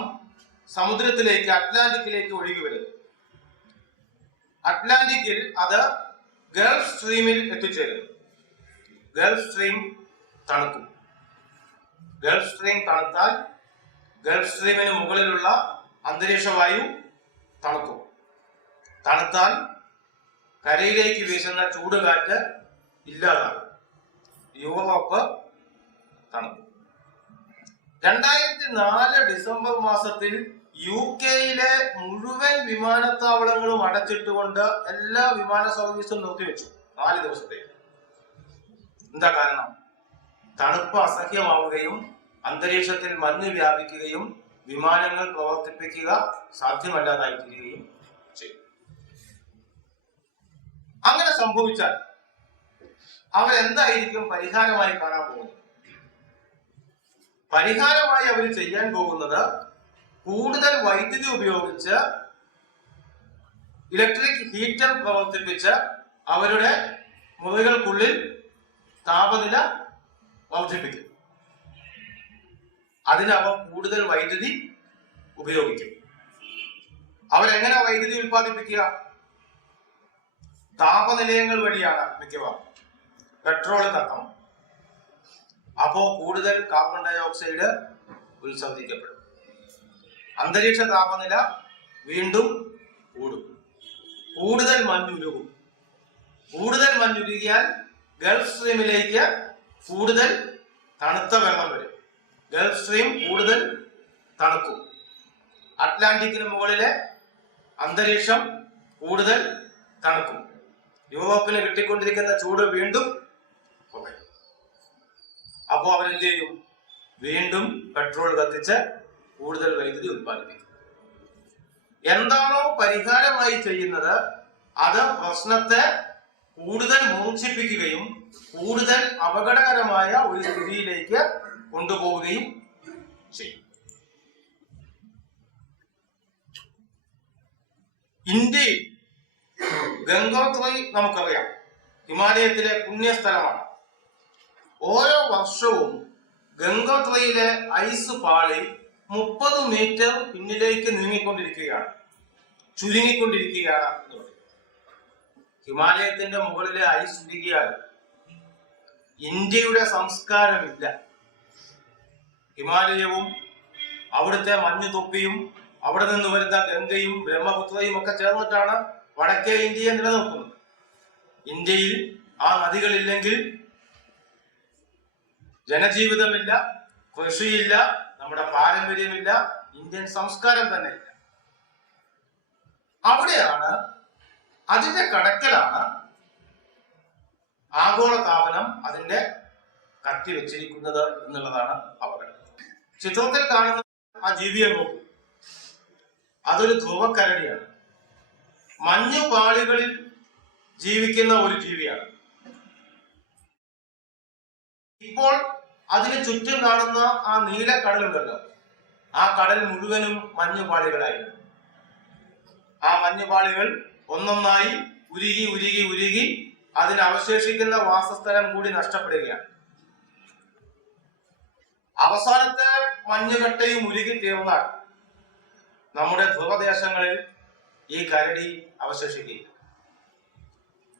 സമുദ്രത്തിലേക്ക്, അറ്റ്ലാന്റിക്കിലേക്ക് ഒഴുകി വരുന്നു. അറ്റ്ലാന്റിക്കിൽ അത് ഗൾഫ് സ്ട്രീമിൽ എത്തിച്ചേരുന്നു. ഗൾഫ് സ്ട്രീം തണുക്കും. ഗൾഫ് സ്ട്രീം തണുത്താൽ ഗൾഫ് സ്ട്രീമിന് മുകളിലുള്ള അന്തരീക്ഷ വായു തണുക്കും. തണുത്താൽ കരയിലേക്ക് വീശുന്ന ചൂടുകാറ്റ് ഇല്ലാതാകും. യൂറോപ്പ് തണുക്കും. 2004 ഡിസംബർ മാസത്തിൽ UK-യിലെ മുഴുവൻ വിമാനത്താവളങ്ങളും അടച്ചിട്ടുകൊണ്ട് എല്ലാ വിമാന സർവീസും നിർത്തിവെച്ചു 4 ദിവസത്തേക്ക്. എന്താ കാരണം? തണുപ്പ് അസഹ്യമാവുകയും അന്തരീക്ഷത്തിൽ മഞ്ഞ് വ്യാപിക്കുകയും വിമാനങ്ങൾ പ്രവർത്തിപ്പിക്കുക സാധ്യമല്ലാതായി തീരുകയും ചെയ്യും. അങ്ങനെ സംഭവിച്ചാൽ അവരെന്തായിരിക്കും പരിഹാരമായി കാണാൻ പോകുന്നത്? പരിഹാരമായി അവർ ചെയ്യാൻ പോകുന്നത് കൂടുതൽ വൈദ്യുതി ഉപയോഗിച്ച് ഇലക്ട്രിക് ഹീറ്റർ പ്രവർത്തിപ്പിച്ച് അവരുടെ മുറികൾക്കുള്ളിൽ താപനില വർദ്ധിപ്പിക്കും. അതിന് അവർ കൂടുതൽ വൈദ്യുതി ഉപയോഗിക്കും. അവരെങ്ങനെ വൈദ്യുതി ഉൽപ്പാദിപ്പിക്കുക? താപനിലയങ്ങൾ വഴിയാണ് മിക്കവാറും. പെട്രോൾ കത്തണം. അപ്പോ കൂടുതൽ കാർബൺ ഡൈ ഓക്സൈഡ് ഉത്സർജിക്കപ്പെടും. അന്തരീക്ഷ താപനില വീണ്ടും കൂടും. കൂടുതൽ മഞ്ഞുരുകും. കൂടുതൽ മഞ്ഞുരുകിയാൽ ഗൾഫ് സ്ട്രീമിലേക്ക് കൂടുതൽ തണുത്ത വെള്ളം വരും. ഗൾഫ് സ്ട്രീം കൂടുതൽ തണുക്കും. അറ്റ്ലാന്റിക്കിന് മുകളിലെ അന്തരീക്ഷം കൂടുതൽ തണുക്കും. യൂറോപ്പിന് കിട്ടിക്കൊണ്ടിരിക്കുന്ന ചൂട് വീണ്ടും കുറയും. അപ്പോ അവരെന്ത് ചെയ്യും? വീണ്ടും പെട്രോൾ കത്തിച്ച് കൂടുതൽ വൈദ്യുതി ഉത്പാദിപ്പിക്കും. എന്താണോ പരിഹാരമായി ചെയ്യുന്നത് അത് പ്രശ്നത്തെ കൂടുതൽ മൂർച്ഛിപ്പിക്കുകയും കൂടുതൽ അപകടകരമായ ഒരു സ്ഥിതിയിലേക്ക് കൊണ്ടുപോവുകയും ചെയ്യും. ഇന്ത്യയിൽ ഗംഗോത്രി നമുക്കറിയാം, ഹിമാലയത്തിലെ പുണ്യസ്ഥലമാണ്. ഓരോ വർഷവും ഗംഗോത്രിയിലെ ഐസ് പാളി 30 മീറ്റർ പിന്നിലേക്ക് നീങ്ങിക്കൊണ്ടിരിക്കുകയാണ്, ചുരുങ്ങിക്കൊണ്ടിരിക്കുകയാണ് എന്ന് പറയും. ഹിമാലയത്തിന്റെ മുകളിലെ ഐസ് ഉരുകിയാൽ ഇന്ത്യയുടെ സംസ്കാരമില്ല. ഹിമാലയവും അവിടുത്തെ മഞ്ഞു തൊപ്പിയും അവിടെ നിന്ന് വരുന്ന ഗംഗയും ബ്രഹ്മപുത്രയും ഒക്കെ ചേർന്നിട്ടാണ് വടക്കേ ഇന്ത്യയെ നിലനിർത്തുന്നത്. ഇന്ത്യയിൽ ആ നദികളില്ലെങ്കിൽ ജനജീവിതമില്ല, കൃഷിയില്ല, നമ്മുടെ പാരമ്പര്യമില്ല, ഇന്ത്യൻ സംസ്കാരം തന്നെ ഇല്ല. അവിടെയാണ്, അതിന്റെ കടക്കലാണ് ആഗോളതാപനം അതിന്റെ കത്തിവെച്ചിരിക്കുന്നത് എന്നുള്ളതാണ് അപകടം. ചിത്രത്തിൽ കാണുന്ന ആ ജീവിയെ നോക്കൂ. അതൊരു ധ്രുവക്കരടിയാണ്. മഞ്ഞുപാളികളിൽ ജീവിക്കുന്ന ഒരു ജീവിയാണ്. ഇപ്പോൾ അതിന് ചുറ്റും കാണുന്ന ആ നീലക്കടലുണ്ടല്ലോ, ആ കടൽ മുഴുവനും മഞ്ഞുപാളികളായിരുന്നു. ആ മഞ്ഞുപാളികൾ ഒന്നൊന്നായി ഉരുകി ഉരുകി ഉരുകി അതിന് അവശേഷിക്കുന്ന വാസസ്ഥലം കൂടി നഷ്ടപ്പെടുകയാണ്. അവസാനത്തെ മഞ്ഞുകട്ടയും ഉരുകി തീർന്നാൽ നമ്മുടെ ധ്രുവദേശങ്ങളിൽ ഈ കരടി അവശേഷിക്കുകയില്ല.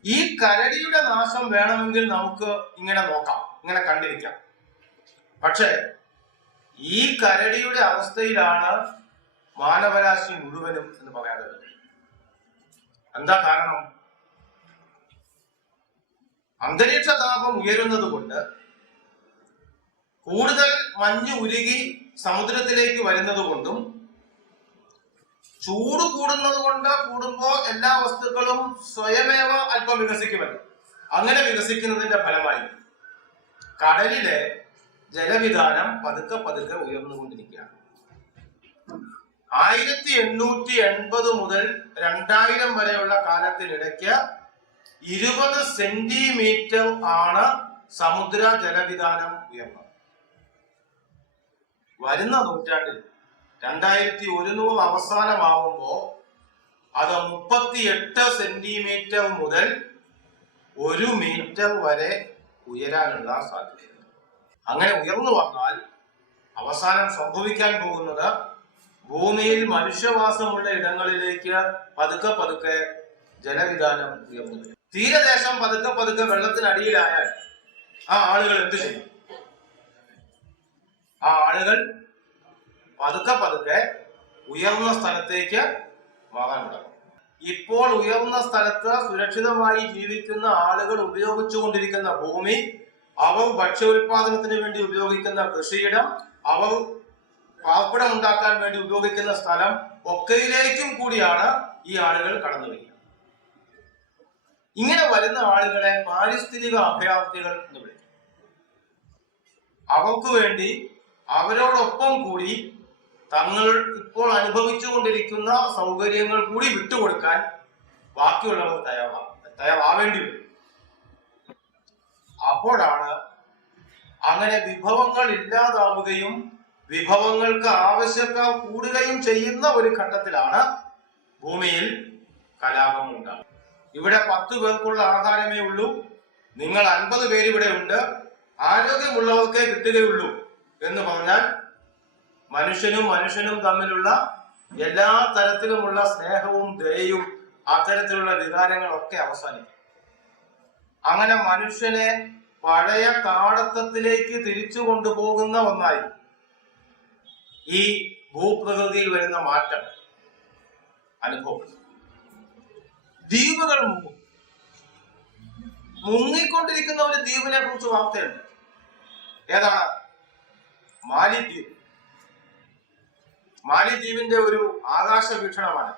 ഈ കരടിയുടെ നാശം വേണമെങ്കിൽ നമുക്ക് ഇങ്ങനെ നോക്കാം, ഇങ്ങനെ കണ്ടിരിക്കാം. പക്ഷേ ഈ കരടിയുടെ അവസ്ഥയിലാണ് മാനവരാശി മുഴുവനും എന്ന് പറയാനുള്ളത്. എന്താ കാരണം? അന്തരീക്ഷ താപം ഉയരുന്നത് കൊണ്ട് കൂടുതൽ മഞ്ഞ് ഉരുകി സമുദ്രത്തിലേക്ക് വരുന്നത് കൊണ്ടും ചൂട് കൂടുമ്പോ എല്ലാ വസ്തുക്കളും സ്വയമേവ അല്പം വികസിക്കുമല്ലോ. അങ്ങനെ വികസിക്കുന്നതിന്റെ ഫലമായി കടലിലെ ജലവിധാനം പതുക്കെ പതുക്കെ ഉയർന്നുകൊണ്ടിരിക്കുകയാണ്. 1880 മുതൽ 2000 വരെയുള്ള കാലത്തിനിടയ്ക്ക് 20 സെന്റിമീറ്റർ ആണ് സമുദ്ര ജലവിധാനം ഉയർന്നത്. വരുന്ന നൂറ്റാണ്ടിൽ 2100 അവസാനമാവുമ്പോ അത് 38 സെന്റിമീറ്റർ മുതൽ 1 മീറ്റർ വരെ ഉയരാനുള്ള സാധ്യതയുണ്ട്. അങ്ങനെ ഉയർന്നു വന്നാൽ അവസാനം സംഭവിക്കാൻ പോകുന്നത് ഭൂമിയിൽ മനുഷ്യവാസമുള്ള ഇടങ്ങളിലേക്ക് പതുക്കെ പതുക്കെ ജലവിധാനം ഉയർന്നു വരും. തീരദേശം പതുക്കെ പതുക്കെ വെള്ളത്തിനടിയിലായാൽ ആ ആളുകൾ എന്ത് ചെയ്യും? ആ ആളുകൾ പതുക്കെ പതുക്കെ ഉയർന്ന സ്ഥലത്തേക്ക് മാറാൻ തുടങ്ങും. ഇപ്പോൾ ഉയർന്ന സ്ഥലത്ത് സുരക്ഷിതമായി ജീവിക്കുന്ന ആളുകൾ ഉപയോഗിച്ചുകൊണ്ടിരിക്കുന്ന ഭൂമി, അവർ ഭക്ഷ്യോൽപാദനത്തിന് വേണ്ടി ഉപയോഗിക്കുന്ന കൃഷിയിടം, അവർ പാർപ്പിടം ഉണ്ടാക്കാൻ വേണ്ടി ഉപയോഗിക്കുന്ന സ്ഥലം ഒക്കെയിലേക്കും കൂടിയാണ് ഈ ആളുകൾ കടന്നു വരിക. ഇങ്ങനെ വരുന്ന ആളുകളെ പാരിസ്ഥിതിക അഭയാർത്ഥികൾ എന്ന് വിളിക്കും. അവർക്ക് വേണ്ടി അവരോടൊപ്പം കൂടി തങ്ങൾ ഇപ്പോൾ അനുഭവിച്ചുകൊണ്ടിരിക്കുന്ന സൗകര്യങ്ങൾ കൂടി വിട്ടുകൊടുക്കാൻ ബാക്കിയുള്ളവർ തയ്യാറാവേണ്ടി വരും. അപ്പോഴാണ് അങ്ങനെ വിഭവങ്ങൾ ഇല്ലാതാവുകയും വിഭവങ്ങൾക്ക് ആവശ്യക്കാർ കൂടുകയും ചെയ്യുന്ന ഒരു ഘട്ടത്തിലാണ് ഭൂമിയിൽ കലാപം ഉണ്ടാകുന്നത്. ഇവിടെ 10 പേർക്കുള്ള ആഹാരമേ ഉള്ളൂ, നിങ്ങൾ 50 പേര് ഇവിടെ ഉണ്ട്, ആരോഗ്യമുള്ളവർക്കേ കിട്ടുകയുള്ളൂ എന്ന് പറഞ്ഞാൽ മനുഷ്യനും തമ്മിലുള്ള എല്ലാ തരത്തിലുമുള്ള സ്നേഹവും ദയയും അത്തരത്തിലുള്ള വികാരങ്ങളൊക്കെ അവസാനിക്കും. അങ്ങനെ മനുഷ്യനെ പഴയ കാടത്തത്തിലേക്ക് തിരിച്ചു കൊണ്ടുപോകുന്ന ഒന്നായി ഈ ഭൂപ്രകൃതിയിൽ വരുന്ന മാറ്റം അനുഭവപ്പെടും. ദ്വീപുകൾ മുങ്ങിക്കൊണ്ടിരിക്കുന്ന ഒരു ദ്വീപിനെ കുറിച്ച് വാർത്തയുണ്ട്. ഏതാണ്? മാലിദ്വീപ്. മാലിദ്വീപിന്റെ ഒരു ആകാശ വീക്ഷണമാണ്.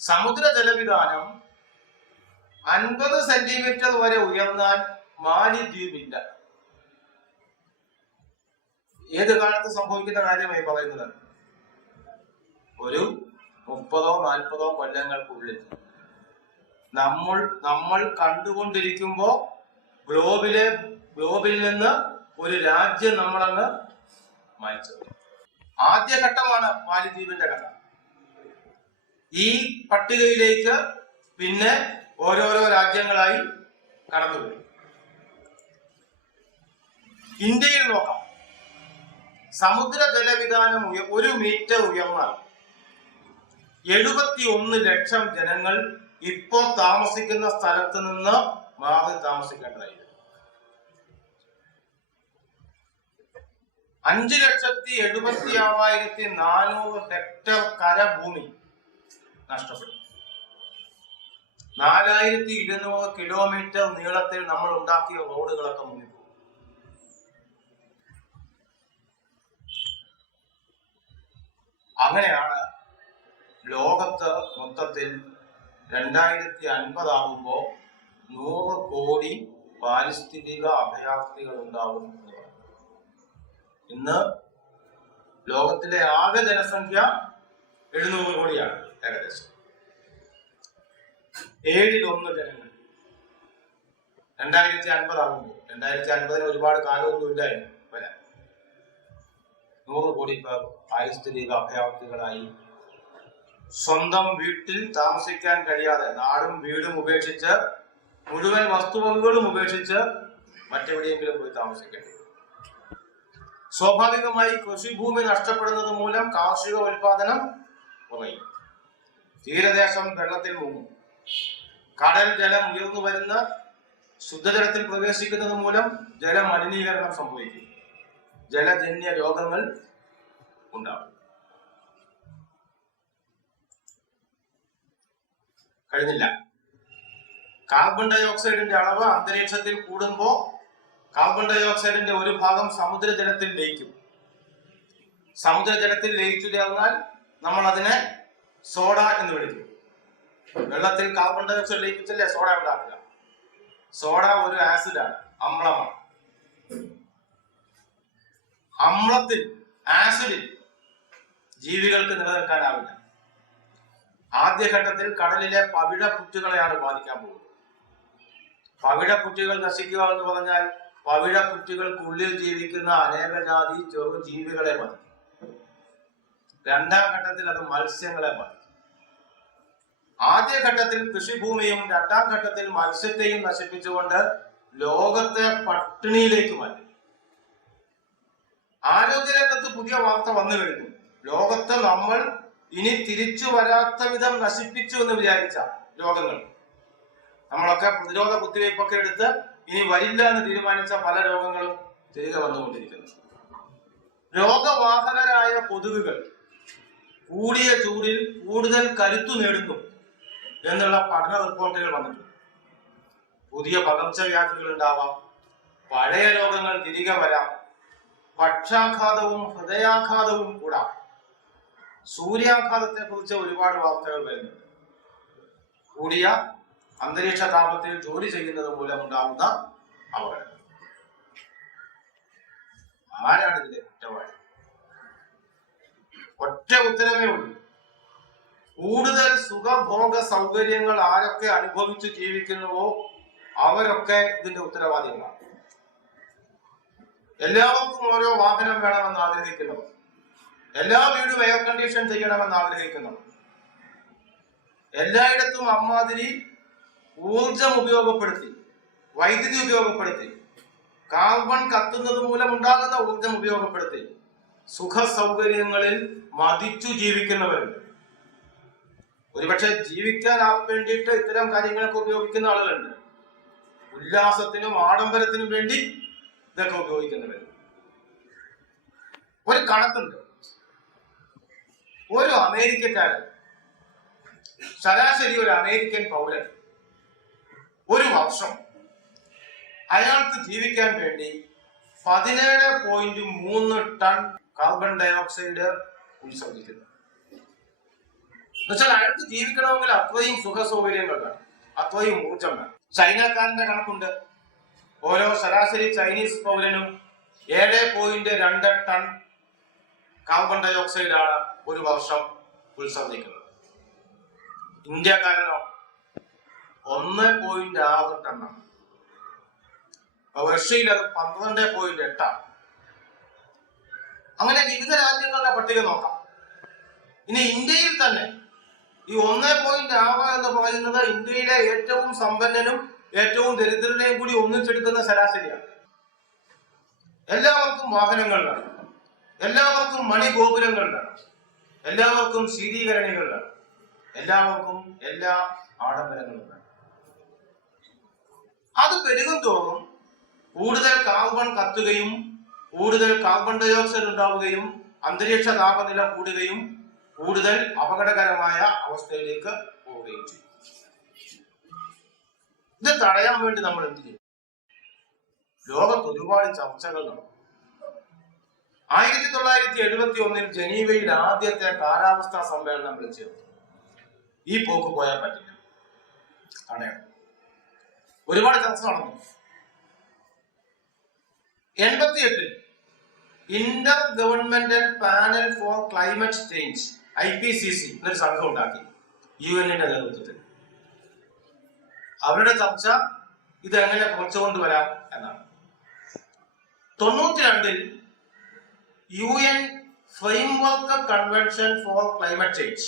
സമുദ്ര ജലവിധാനം 50 സെന്റിമീറ്റർ വരെ ഉയർന്നാൽ മാലിദ്വീപില്ല. ഏത് കാലത്ത് സംഭവിക്കുന്ന കാര്യമായി പറയുന്നത്? ഒരു 30-40 കൊല്ലങ്ങൾക്കുള്ളിൽ നമ്മൾ കണ്ടുകൊണ്ടിരിക്കുമ്പോ ഗ്ലോബിൽ നിന്ന് ഒരു രാജ്യം നമ്മളങ്ങ് മായ്ച്ചത്. ആദ്യ ഘട്ടമാണ് മാലിദ്വീപിന്റെ ഘട്ടം. ഈ പട്ടികയിലേക്ക് പിന്നെ ഓരോരോ രാജ്യങ്ങളായി കടന്നുവരും. ഇന്ത്യയിൽ നോക്കാം. സമുദ്ര ജലവിധാനം 1 മീറ്റർ ഉയർന്നാൽ 71 ലക്ഷം ജനങ്ങൾ ഇപ്പോൾ താമസിക്കുന്ന സ്ഥലത്ത് നിന്ന് മാറി താമസിക്കേണ്ടതായി. 5,76,400 ഹെക്ടർ കരഭൂമി നഷ്ടപ്പെടും. 4,200 കിലോമീറ്റർ നീളത്തിൽ നമ്മൾ ഉണ്ടാക്കിയ റോഡുകളൊക്കെ മുന്നിൽ പോകും. അങ്ങനെയാണ് ലോകത്ത് മൊത്തത്തിൽ 2050 ആകുമ്പോ 100 കോടി പാരിസ്ഥിതിക അഭയാർത്ഥികൾ ഉണ്ടാവും എന്ന് പറയുന്നത്. ഇന്ന് ലോകത്തിലെ ആകെ ജനസംഖ്യ 700 കോടിയാണ്. ഏകദേശം 1/7 ജനങ്ങൾ 2050 ആകുമ്പോൾ, 2050 ഒരുപാട് കാലമൊന്നും ഇല്ലായിരുന്നു വരാൻ, 100 കോടി പേർ പാരിസ്ഥിതിക അഭയാർത്ഥികളായി സ്വന്തം വീട്ടിൽ താമസിക്കാൻ കഴിയാതെ നാടും വീടും ഉപേക്ഷിച്ച് മുഴുവൻ വസ്തുവകകളും ഉപേക്ഷിച്ച് മറ്റെവിടെയെങ്കിലും പോയി താമസിക്കേണ്ടി വരും. സ്വാഭാവികമായി കൃഷിഭൂമി നഷ്ടപ്പെടുന്നത് മൂലം കാർഷിക ഉൽപാദനം കുറയും. തീരദേശം വെള്ളത്തിൽ മുങ്ങും. കടൽ ജലം ഉയർന്നു വരുന്ന ശുദ്ധജലത്തിൽ പ്രവേശിക്കുന്നത് മൂലം ജലമലിനീകരണം സംഭവിക്കും. ജലജന്യ രോഗങ്ങൾ ഉണ്ടാകും. കഴിഞ്ഞില്ല. കാർബൺ ഡൈ ഓക്സൈഡിന്റെ അളവ് അന്തരീക്ഷത്തിൽ കൂടുമ്പോൾ കാർബൺ ഡൈ ഓക്സൈഡിന്റെ ഒരു ഭാഗം സമുദ്രജലത്തിൽ ലയിക്കും. സമുദ്രജലത്തിൽ ലയിച്ചു ചേർന്നാൽ നമ്മൾ അതിനെ സോഡ എന്ന് വിളിക്കും. വെള്ളത്തിൽ കാർബൺ ഡൈ ഓക്സൈഡ് ലയിപ്പിച്ചല്ലേ സോഡ ഉണ്ടാക്കുക. സോഡ ഒരു ആസിഡാണ്, അമ്ലമാണ്. അമ്ലത്തിൽ, ആസിഡിൽ ജീവികൾക്ക് നിലനിൽക്കാനാവില്ല. ആദ്യഘട്ടത്തിൽ കടലിലെ പവിഴപ്പുറ്റുകളെയാണ് ബാധിക്കാൻ പോകുന്നത്. പവിഴപ്പുറ്റുകൾ നശിക്കുക എന്ന് പറഞ്ഞാൽ പവിഴപ്പുറ്റുകൾക്കുള്ളിൽ ജീവിക്കുന്ന അനേക ജാതി ചെറു ജീവികളെ ബാധിക്കും. 2ാം ഘട്ടത്തിൽ അത് മത്സ്യങ്ങളെ ബാധിക്കും. ആദ്യഘട്ടത്തിൽ കൃഷിഭൂമിയും 2ാം ഘട്ടത്തിൽ മത്സ്യത്തെയും നശിപ്പിച്ചുകൊണ്ട് ലോകത്തെ പട്ടിണിയിലേക്ക് മാറ്റി. ആരോഗ്യരംഗത്ത് പുതിയ വാർത്ത വന്നു കഴിഞ്ഞു. ലോകത്തെ നമ്മൾ ഇനി തിരിച്ചു വരാത്ത വിധം നശിപ്പിച്ചു എന്ന് വിചാരിച്ച രോഗങ്ങൾ, നമ്മളൊക്കെ പ്രതിരോധ കുത്തിവയ്പ്പൊക്കെ എടുത്ത് ഇനി വരില്ല എന്ന് തീരുമാനിച്ച പല രോഗങ്ങളും തിരികെ വന്നുകൊണ്ടിരിക്കുന്നു. രോഗവാഹകരായ കൊതുകുകൾ കൂടിയ ചൂടിൽ കൂടുതൽ കരുത്തു നേടുന്നു എന്നുള്ള പഠന റിപ്പോർട്ടുകൾ വന്നിട്ടുണ്ട്. പുതിയ പകർച്ചവ്യാധികൾ ഉണ്ടാവാം, പഴയ രോഗങ്ങൾ തിരികെ വരാം, പക്ഷാഘാതവും ഹൃദയാഘാതവും കൂടാം. സൂര്യാഘാതത്തെ കുറിച്ച് ഒരുപാട് വാർത്തകൾ വരുന്നുണ്ട്. കൂടിയ അന്തരീക്ഷ താപത്തിൽ ജോലി ചെയ്യുന്നത് മൂലമുണ്ടാവുന്ന അപകടം. ആരാണ് ഇതിന്റെ കുറ്റവാളി? ഒറ്റ ഉത്തരമേ ഉള്ളൂ. കൂടുതൽ സുഖഭോഗ സൗകര്യങ്ങൾ ആരൊക്കെ അനുഭവിച്ചു ജീവിക്കുന്നുവോ അവരൊക്കെ ഇതിന്റെ ഉത്തരവാദികളാണ്. എല്ലാവർക്കും ഓരോ വാഹനം വേണമെന്ന് ആഗ്രഹിക്കുന്നവർ, എല്ലാ വീടും എയർ കണ്ടീഷൻ ചെയ്യണമെന്ന് ആഗ്രഹിക്കുന്നവർ, എല്ലായിടത്തും അമ്മാതിരി ഊർജം ഉപയോഗപ്പെടുത്തി, വൈദ്യുതി ഉപയോഗപ്പെടുത്തി, കാർബൺ കത്തുന്നത് മൂലം ഉണ്ടാകുന്ന ഊർജം ഉപയോഗപ്പെടുത്തി സുഖ സൗകര്യങ്ങളിൽ മതിച്ചു ജീവിക്കുന്നവരുണ്ട്. ഒരുപക്ഷെ ജീവിക്കാൻ വേണ്ടിയിട്ട് ഇത്തരം കാര്യങ്ങളൊക്കെ ഉപയോഗിക്കുന്ന ആളുകളുണ്ട്. ഉല്ലാസത്തിനും ആഡംബരത്തിനും വേണ്ടി ഇതൊക്കെ ഉപയോഗിക്കുന്നവരുണ്ട്. ഒരു കണക്കുണ്ട്. ഒരു അമേരിക്കക്കാരൻ, ശരാശരി ഒരു അമേരിക്കൻ പൗരൻ, ഒരു വർഷം അയാൾക്ക് ജീവിക്കാൻ വേണ്ടി 17.3 ടൺ കാർബൺ ഡയോക്സൈഡ് ഉത്സർജിക്കുന്നു. എന്നുവെച്ചാൽ അയാൾക്ക് ജീവിക്കണമെങ്കിൽ അത്രയും സുഖ സൗകര്യങ്ങൾ വേണം, അത്രയും ഊർജം വേണം. ചൈനക്കാരന്റെ കണക്കുണ്ട്. ഓരോ ശരാശരി ചൈനീസ് പൗരനും 7.2 ടൺ കാർബൺ ഡയോക്സൈഡാണ് ഒരു വർഷം ഉത്സർജിക്കുന്നത്. ഇന്ത്യക്കാരനോ 1.6 ടണ്ണാണ്. റഷ്യയിൽ അത് 12.8 ആണ്. അങ്ങനെ വിവിധ രാജ്യങ്ങളുടെ പട്ടിക നോക്കാം. ഇനി ഇന്ത്യയിൽ തന്നെ ഈ 1.6 എന്ന് പറയുന്നത് ഇന്ത്യയിലെ ഏറ്റവും സമ്പന്നനും ഏറ്റവും ദരിദ്രനെയും കൂടി ഒന്നിച്ചെടുക്കുന്ന ശരാശരിയാണ്. എല്ലാവർക്കും വാഹനങ്ങൾ വേണം, എല്ലാവർക്കും മണിഗോപുരങ്ങൾ വേണം, എല്ലാവർക്കും ശീതീകരണികൾ വേണം, എല്ലാവർക്കും എല്ലാ ആഡംബരങ്ങളും വേണം. അത് പെരുകും തോറും കൂടുതൽ കാർബൺ കത്തുകയും കൂടുതൽ കാർബൺ ഡയോക്സൈഡ് ഉണ്ടാവുകയും അന്തരീക്ഷ താപനില കൂടുകയും കൂടുതൽ അപകടകരമായ അവസ്ഥയിലേക്ക് പോവുകയും ചെയ്യും. ഇത് തടയാൻ വേണ്ടി നമ്മൾ എന്ത് ചെയ്യും? ലോകത്ത് ഒരുപാട് ചർച്ചകൾ നടന്നു. 1971 ജനീവയിൽ ആദ്യത്തെ കാലാവസ്ഥാ സമ്മേളനം വിളിച്ചിരുന്നു. ഈ പോക്ക് പോയാൽ പറ്റില്ല, തടയണം. ഒരുപാട് ചർച്ച നടന്നു. 88 Inter governmental panel four climate change IPCC എന്നൊരു സംഘം ഉണ്ടാക്കി UN-ന്റെ നേതൃത്വത്തിൽ. അവരുടെ ചർച്ച ഇതെങ്ങനെ കുറച്ചുകൊണ്ടുവരാം എന്നാണ്. 92 UN framework convention four climate change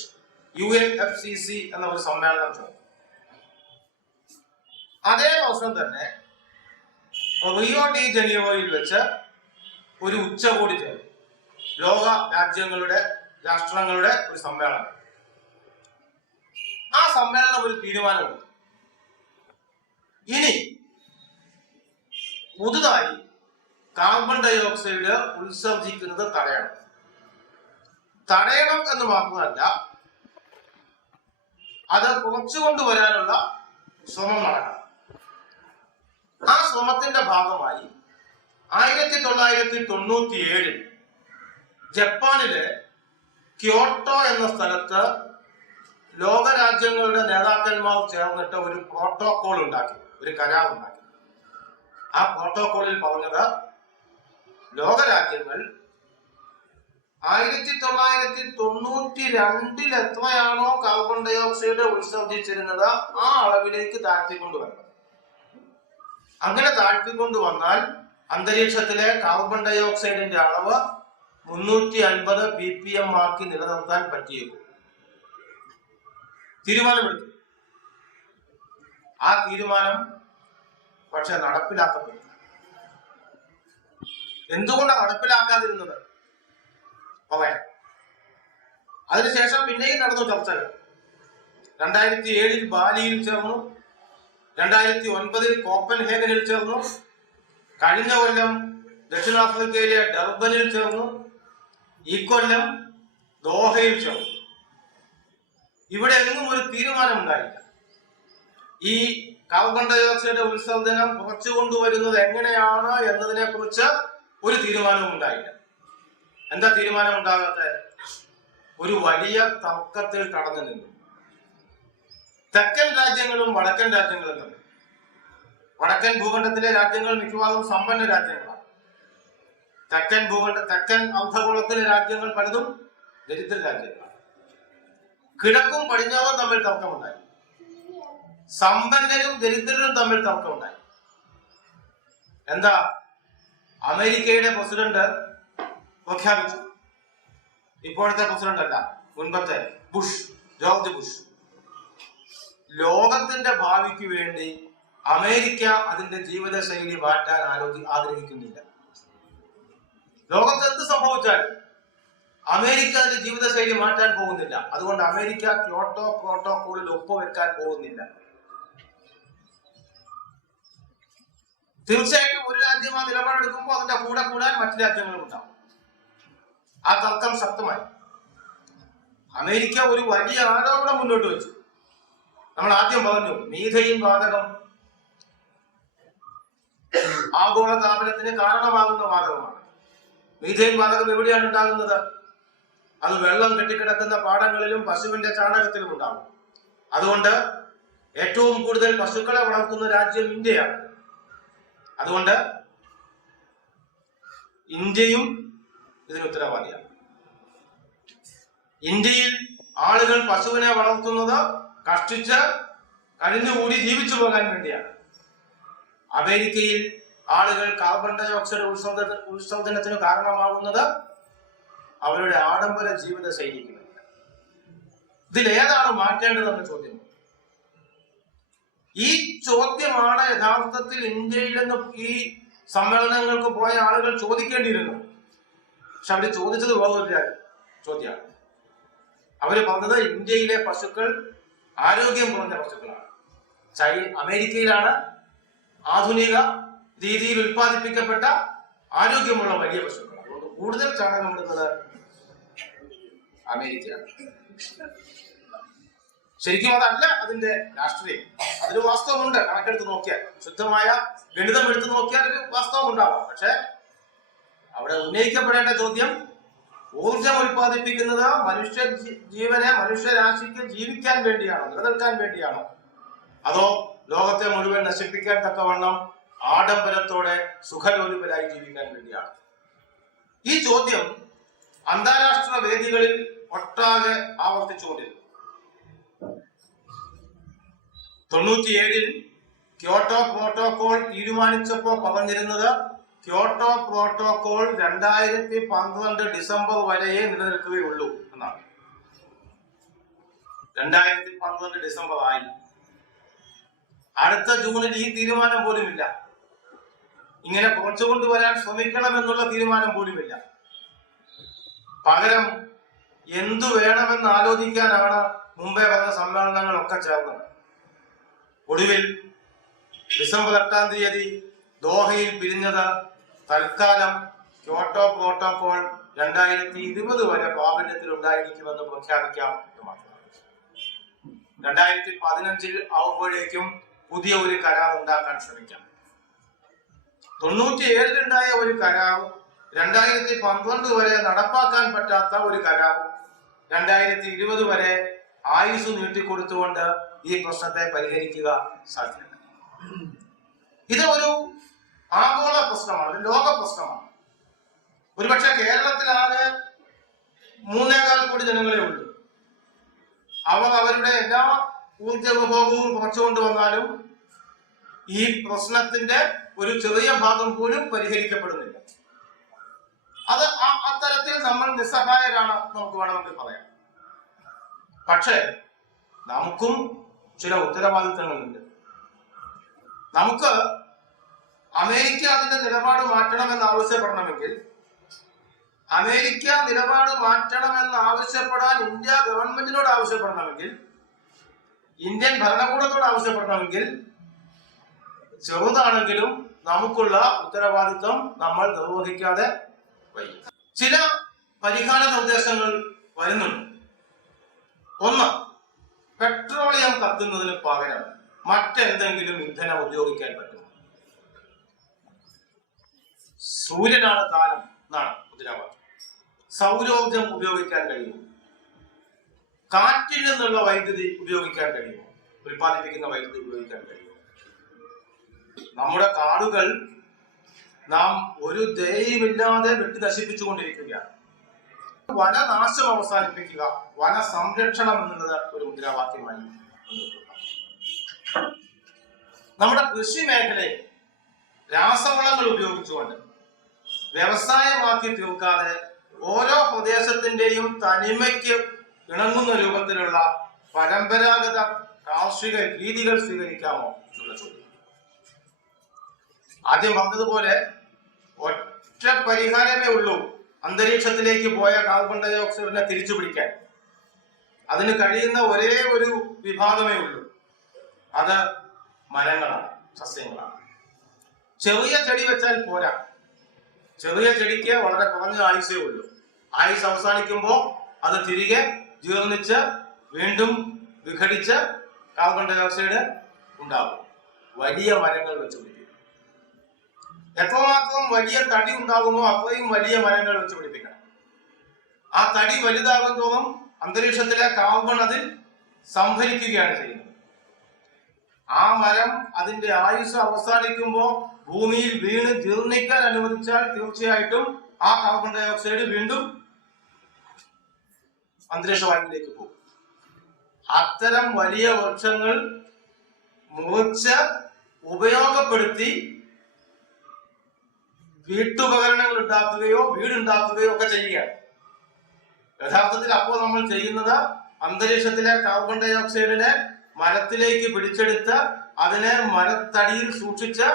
UNFCCC എന്ന ഒരു സമ്മേളനം ചേർന്നു. അതേ വർഷം തന്നെ റിയോ ഡി ജനീറോയിൽ വെച്ച് ഒരു ഉച്ചകോടി ചേർന്നു. ലോക രാഷ്ട്രങ്ങളുടെ ഒരു സമ്മേളനം. ആ സമ്മേളനം ഒരു തീരുമാനമുണ്ട്. ഇനി പുതുതായി കാർബൺ ഡയോക്സൈഡ് ഉത്സർജിക്കുന്നത് തടയണം എന്ന് മാത്രമല്ല, അത് കുറച്ചുകൊണ്ടുവരാനുള്ള ശ്രമം നടക്കണം. ആ ശ്രമത്തിന്റെ ഭാഗമായി 1997 ജപ്പാനിലെ ക്യോട്ടോ എന്ന സ്ഥലത്ത് ലോകരാജ്യങ്ങളുടെ നേതാക്കന്മാർ ചേർന്നിട്ട് ഒരു പ്രോട്ടോകോൾ ഉണ്ടാക്കി, ഒരു കരാർ ഉണ്ടാക്കി. ആ പ്രോട്ടോകോളിൽ പറഞ്ഞത് ലോകരാജ്യങ്ങൾ 1992 എത്രയാണോ കാർബൺ ഡയോക്സൈഡ് ഉത്സർജിച്ചിരുന്നത് ആ അളവിലേക്ക് താഴ്ത്തിക്കൊണ്ടുവരണം. അങ്ങനെ താഴ്ത്തിക്കൊണ്ടുവന്നാൽ അന്തരീക്ഷത്തിലെ കാർബൺ ഡയോക്സൈഡിന്റെ അളവ് 350 ppm ആക്കി നിലനിർത്താൻ പറ്റിയേക്കും. തീരുമാനമെടുത്തു. ആ തീരുമാനം പക്ഷെ നടപ്പിലാക്കപ്പെട്ടു. എന്തുകൊണ്ടാണ് നടപ്പിലാക്കാതിരുന്നത്? പറയാം. അതിനുശേഷം പിന്നെയും നടന്നു ചർച്ചകൾ. 2007 ബാലിയിൽ ചേർന്നു, 2009 കോപ്പൻഹേഗനിൽ ചേർന്നു, കഴിഞ്ഞ കൊല്ലം ദക്ഷിണാഫ്രിക്കയിലെ ഡർബനിൽ ചേർന്നു, ഇക്കൊല്ലം ദോഹയിൽ ചേർന്നു. ഇവിടെ എങ്ങും ഒരു തീരുമാനം ഉണ്ടായില്ല. ഈ കാർബൺ ഡയോക്സൈഡ് ഉത്സർജനം കുറച്ചുകൊണ്ടുവരുന്നത് എങ്ങനെയാണ് എന്നതിനെ കുറിച്ച് ഒരു തീരുമാനവും ഉണ്ടായില്ല. എന്താ തീരുമാനം ഉണ്ടാകാത്ത? ഒരു വലിയ തർക്കത്തിൽ കടന്നു നിന്നു. തെക്കൻ രാജ്യങ്ങളും വടക്കൻ രാജ്യങ്ങളും തമ്മിൽ. വടക്കൻ ഭൂഖണ്ഡത്തിലെ രാജ്യങ്ങൾ മിക്കവാറും സമ്പന്ന രാജ്യങ്ങളാണ്. തെക്കൻ അർദ്ധഗോളത്തിലെ രാജ്യങ്ങൾ പലതും ദരിദ്ര രാജ്യങ്ങളാണ്. കിഴക്കും പടിഞ്ഞാറും തമ്മിൽ തർക്കമുണ്ടായി. സമ്പന്നരും ദരിദ്രരും തമ്മിൽ തർക്കമുണ്ടായി. എന്താ? അമേരിക്കയുടെ പ്രസിഡന്റ് പ്രഖ്യാപിച്ചു, ഇപ്പോഴത്തെ പ്രസിഡന്റ് അല്ല, മുൻപത്തെ ജോർജ് ബുഷ്, ലോകത്തിന്റെ ഭാവിക്ക് വേണ്ടി അമേരിക്ക അതിന്റെ ജീവിതശൈലി മാറ്റാൻ ആഗ്രഹിക്കുന്നില്ല. ലോകത്ത് എന്ത് സംഭവിച്ചാലും അമേരിക്ക അതിന്റെ ജീവിതശൈലി മാറ്റാൻ പോകുന്നില്ല. അതുകൊണ്ട് അമേരിക്ക ക്യോട്ടോ പ്രോട്ടോകോളിൽ ഒപ്പുവെക്കാൻ പോകുന്നില്ല. തീർച്ചയായിട്ടും ഒരു രാജ്യം ആ നിലപാടെടുക്കുമ്പോൾ അതിന്റെ കൂടെ കൂടാൻ മറ്റു രാജ്യങ്ങളും ഉണ്ടാവും. ആ തർക്കം ശക്തമായി. അമേരിക്ക ഒരു വലിയ ആരോപണം മുന്നോട്ട് വെച്ചു. നമ്മൾ ആദ്യം പറഞ്ഞു, മീഥെയിൻ വാതകം ആഗോള താപനത്തിന് കാരണമാകുന്ന വാതകമാണ്. മീഥെയിൻ വാതകം എവിടെയാണ് ഉണ്ടാകുന്നത്? അത് വെള്ളം കെട്ടിക്കിടക്കുന്ന പാടങ്ങളിലും പശുവിന്റെ ചാണകത്തിലും ഉണ്ടാകും. അതുകൊണ്ട് ഏറ്റവും കൂടുതൽ പശുക്കളെ വളർത്തുന്ന രാജ്യം ഇന്ത്യയാണ്. അതുകൊണ്ട് ഇന്ത്യയും ഇതിന് ഉത്തരവാദിയാണ്. ഇന്ത്യയിൽ ആളുകൾ പശുവിനെ വളർത്തുന്നത് കഷ്ടിച്ച് കഴിഞ്ഞുകൂടി ജീവിച്ചു പോകാൻ വേണ്ടിയാണ്. അമേരിക്കയിൽ ആളുകൾ കാർബൺ ഡൈ ഓക്സൈഡ് ഉത്സർജനത്തിന് കാരണമാകുന്നത് അവരുടെ ആഡംബര ജീവിത ശൈലിക്ക് വേണ്ടി. ഇതിലേതാണ് മാറ്റേണ്ടതെന്ന ചോദ്യം. ഈ ചോദ്യമാണ് യഥാർത്ഥത്തിൽ ഇന്ത്യയിൽ നിന്ന് ഈ സമ്മേളനങ്ങൾക്ക് പോയ ആളുകൾ ചോദിക്കേണ്ടിയിരുന്നു. പക്ഷെ അവര് ചോദിച്ചത് വേറൊരു ചോദ്യമാണ്. അവര് പറഞ്ഞത് ഇന്ത്യയിലെ പശുക്കൾ ആരോഗ്യം കുറഞ്ഞ പശുക്കളാണ്. അമേരിക്കയിലാണ് ആധുനിക രീതിയിൽ ഉൽപ്പാദിപ്പിക്കപ്പെട്ട ആരോഗ്യമുള്ള വലിയ പശുക്കൾ. അതുകൊണ്ട് കൂടുതൽ ചാണകം ഇടുന്നത് അമേരിക്കയാണ്. ശരിക്കും അതല്ല അതിന്റെ രാഷ്ട്രീയം. അതിന് വാസ്തവമുണ്ട്. കണക്കെടുത്ത് നോക്കിയാൽ, ശുദ്ധമായ ഗണിതം എടുത്ത് നോക്കിയാൽ ഒരു വാസ്തവം ഉണ്ടാവാം. പക്ഷെ അവിടെ ഉന്നയിക്കപ്പെടേണ്ട ചോദ്യം, ഊർജം ഉൽപ്പാദിപ്പിക്കുന്നത് മനുഷ്യരാശിക്ക് ജീവിക്കാൻ വേണ്ടിയാണോ, നിലനിൽക്കാൻ വേണ്ടിയാണോ, അതോ ലോകത്തെ മുഴുവൻ നശിപ്പിക്കാൻ തക്കവണ്ണം ആഡംബരത്തോടെ സുഖലോലുപരായി ജീവിക്കാൻ വേണ്ടിയാണ്? ഈ ചോദ്യം അന്താരാഷ്ട്ര വേദികളിൽ ഒട്ടാകെ ആവർത്തിച്ചുകൊണ്ടിരുന്നു. 97 ക്യോട്ടോ പ്രോട്ടോകോൾ തീരുമാനിച്ചപ്പോ പറഞ്ഞിരുന്നത് ക്യോട്ടോ പ്രോട്ടോകോൾ 2012 ഡിസംബർ വരെയേ നിലനിൽക്കുകയുള്ളൂ എന്നാണ്. 2012 ഡിസംബർ ആയി. അടുത്ത ജൂണിൽ ഈ തീരുമാനം പോലുമില്ല. ഇങ്ങനെ കുറച്ചുകൊണ്ടുവരാൻ ശ്രമിക്കണമെന്നുള്ള തീരുമാനം പോലുമില്ല. പകരം എന്തു വേണമെന്ന് ആലോചിക്കാനാണ് മുമ്പേ പറഞ്ഞ സമ്മേളനങ്ങളൊക്കെ ചേർന്നത്. ഒടുവിൽ ഡിസംബർ 8-ാം തീയതി ദോഹയിൽ പിരിഞ്ഞത് തൽക്കാലം ക്യോട്ടോ പ്രോട്ടോകോൾ 2020 വരെ പ്രാബല്യത്തിൽ ഉണ്ടായിരിക്കുമെന്ന് പ്രഖ്യാപിക്കാം എന്ന് മാത്രമാണ്. 2015 ആവുമ്പോഴേക്കും പുതിയ ഒരു കരാർ ഉണ്ടാക്കാൻ ശ്രമിക്കാം. 97 ഉണ്ടായ ഒരു കരാർ 2012 വരെ നടപ്പാക്കാൻ പറ്റാത്ത ഒരു കരാർ 2020 വരെ ആയുസ് നീട്ടിക്കൊടുത്തുകൊണ്ട് ഈ പ്രശ്നത്തെ പരിഹരിക്കുക സാധ്യമല്ല. ഇത് ഒരു ആഗോള പ്രശ്നമാണ്, ഒരു ലോക പ്രശ്നമാണ്. ഒരുപക്ഷെ കേരളത്തിലാകെ 3.25 കോടി ജനങ്ങളെ ഉള്ളൂ. അവർ അവരുടെ എല്ലാ ഊർജ ഉപഭോഗവും കുറച്ചുകൊണ്ട് വന്നാലും ഈ പ്രശ്നത്തിന്റെ ഒരു ചെറിയ ഭാഗം പോലും പരിഹരിക്കപ്പെടുന്നില്ല. അത് അത്തരത്തിൽ നമ്മൾ നിസ്സഹായരാണ്, നമുക്ക് വേണമെങ്കിൽ പറയാം. പക്ഷേ നമുക്കും ചില ഉത്തരവാദിത്തങ്ങളുണ്ട്. നമുക്ക് അമേരിക്ക അതിന്റെ നിലപാട് മാറ്റണമെന്ന് ആവശ്യപ്പെടണമെങ്കിൽ, അമേരിക്ക നിലപാട് മാറ്റണമെന്ന് ആവശ്യപ്പെടാൻ ഇന്ത്യ ഗവൺമെന്റിനോട് ആവശ്യപ്പെടണമെങ്കിൽ, ഇന്ത്യൻ ഭരണകൂടത്തോട് ആവശ്യപ്പെടണമെങ്കിൽ, ചെറുതാണെങ്കിലും നമുക്കുള്ള ഉത്തരവാദിത്വം നമ്മൾ നിർവഹിക്കാതെ വയ്യ. ചില പരിഹാര നിർദ്ദേശങ്ങൾ വരുന്നുണ്ട്. ഒന്ന്, പെട്രോളിയം കത്തുന്നതിന് പകരം മറ്റെന്തെങ്കിലും ഇന്ധനം ഉപയോഗിക്കാൻ പറ്റും. സൂര്യനാണ് കാലം എന്നാണ് മുദ്രാവാക്യം. സൗരോർജം ഉപയോഗിക്കാൻ കഴിയുമോ? കാറ്റിൽ നിന്നുള്ള വൈദ്യുതി ഉപയോഗിക്കാൻ കഴിയുമോ? ഉൽപ്പാദിപ്പിക്കുന്ന വൈദ്യുതി ഉപയോഗിക്കാൻ കഴിയുമോ? നമ്മുടെ കാടുകൾ നാം ഒരു ദയയുമില്ലാതെ വെട്ടി നശിപ്പിച്ചുകൊണ്ടിരിക്കുകയാണ്. വനനാശം അവസാനിപ്പിക്കുക, വന സംരക്ഷണം എന്നുള്ളത് ഒരു മുദ്രാവാക്യമായി. നമ്മുടെ കൃഷി മേഖലയെ രാസവളങ്ങൾ ഉപയോഗിച്ചുകൊണ്ട് വ്യവസായമാക്കി തീർക്കാതെ ഓരോ പ്രദേശത്തിന്റെയും തനിമയ്ക്ക് ഇണങ്ങുന്ന രൂപത്തിലുള്ള പരമ്പരാഗത കാർഷിക രീതികൾ സ്വീകരിക്കാമോ എന്നുള്ള ചോദ്യം. ആദ്യം പറഞ്ഞതുപോലെ ഒറ്റ പരിഹാരമേ ഉള്ളൂ അന്തരീക്ഷത്തിലേക്ക് പോയ കാർബൺ ഡൈ ഓക്സൈഡിനെ തിരിച്ചു പിടിക്കാൻ. അതിന് കഴിയുന്ന ഒരേ ഒരു വിഭാഗമേ ഉള്ളൂ, അത് മരങ്ങളാണ്, സസ്യങ്ങളാണ്. ചെറിയ ചെടി വെച്ചാൽ പോരാ. ചെറിയ ചെടിക്ക് വളരെ കുറഞ്ഞ ആയുസേ ഉള്ളൂ. ആയുസ് അവസാനിക്കുമ്പോൾ അത് തിരികെ ജീർണിച്ച് വീണ്ടും വിഘടിച്ച് കാർബൺ ഡൈ ഓക്സൈഡ് ഉണ്ടാകും. വലിയ മരങ്ങൾ വെച്ച് പിടിപ്പിക്കും. എത്രമാത്രം വലിയ തടി ഉണ്ടാകുമോ അത്രയും വലിയ മരങ്ങൾ വെച്ച് പിടിപ്പിക്കണം. ആ തടി വലുതാകും തോറും അന്തരീക്ഷത്തിലെ കാർബൺ അതിൽ സംഭരിക്കുകയാണ് ചെയ്യുന്നത്. ആ മരം അതിന്റെ ആയുസ് അവസാനിക്കുമ്പോൾ ഭൂമിയിൽ വീണ് ജീർണിക്കാൻ അനുവദിച്ചാൽ തീർച്ചയായിട്ടും ആ കാർബൺ ഡൈ ഓക്സൈഡ് വീണ്ടും അന്തരീക്ഷ വായുവിലേക്ക് പോകും. അത്തരം വലിയ വൃക്ഷങ്ങൾ മുറിച്ച് ഉപയോഗപ്പെടുത്തി വീട്ടുപകരണങ്ങൾ ഉണ്ടാക്കുകയോ വീടുണ്ടാക്കുകയോ ഒക്കെ ചെയ്യുകയാണ്. യഥാർത്ഥത്തിൽ അപ്പോൾ നമ്മൾ ചെയ്യുന്നത് അന്തരീക്ഷത്തിലെ കാർബൺ ഡൈ ഓക്സൈഡിനെ മരത്തിലേക്ക് പിടിച്ചെടുത്ത് അതിനെ മരത്തടിയിൽ സൂക്ഷിച്ച്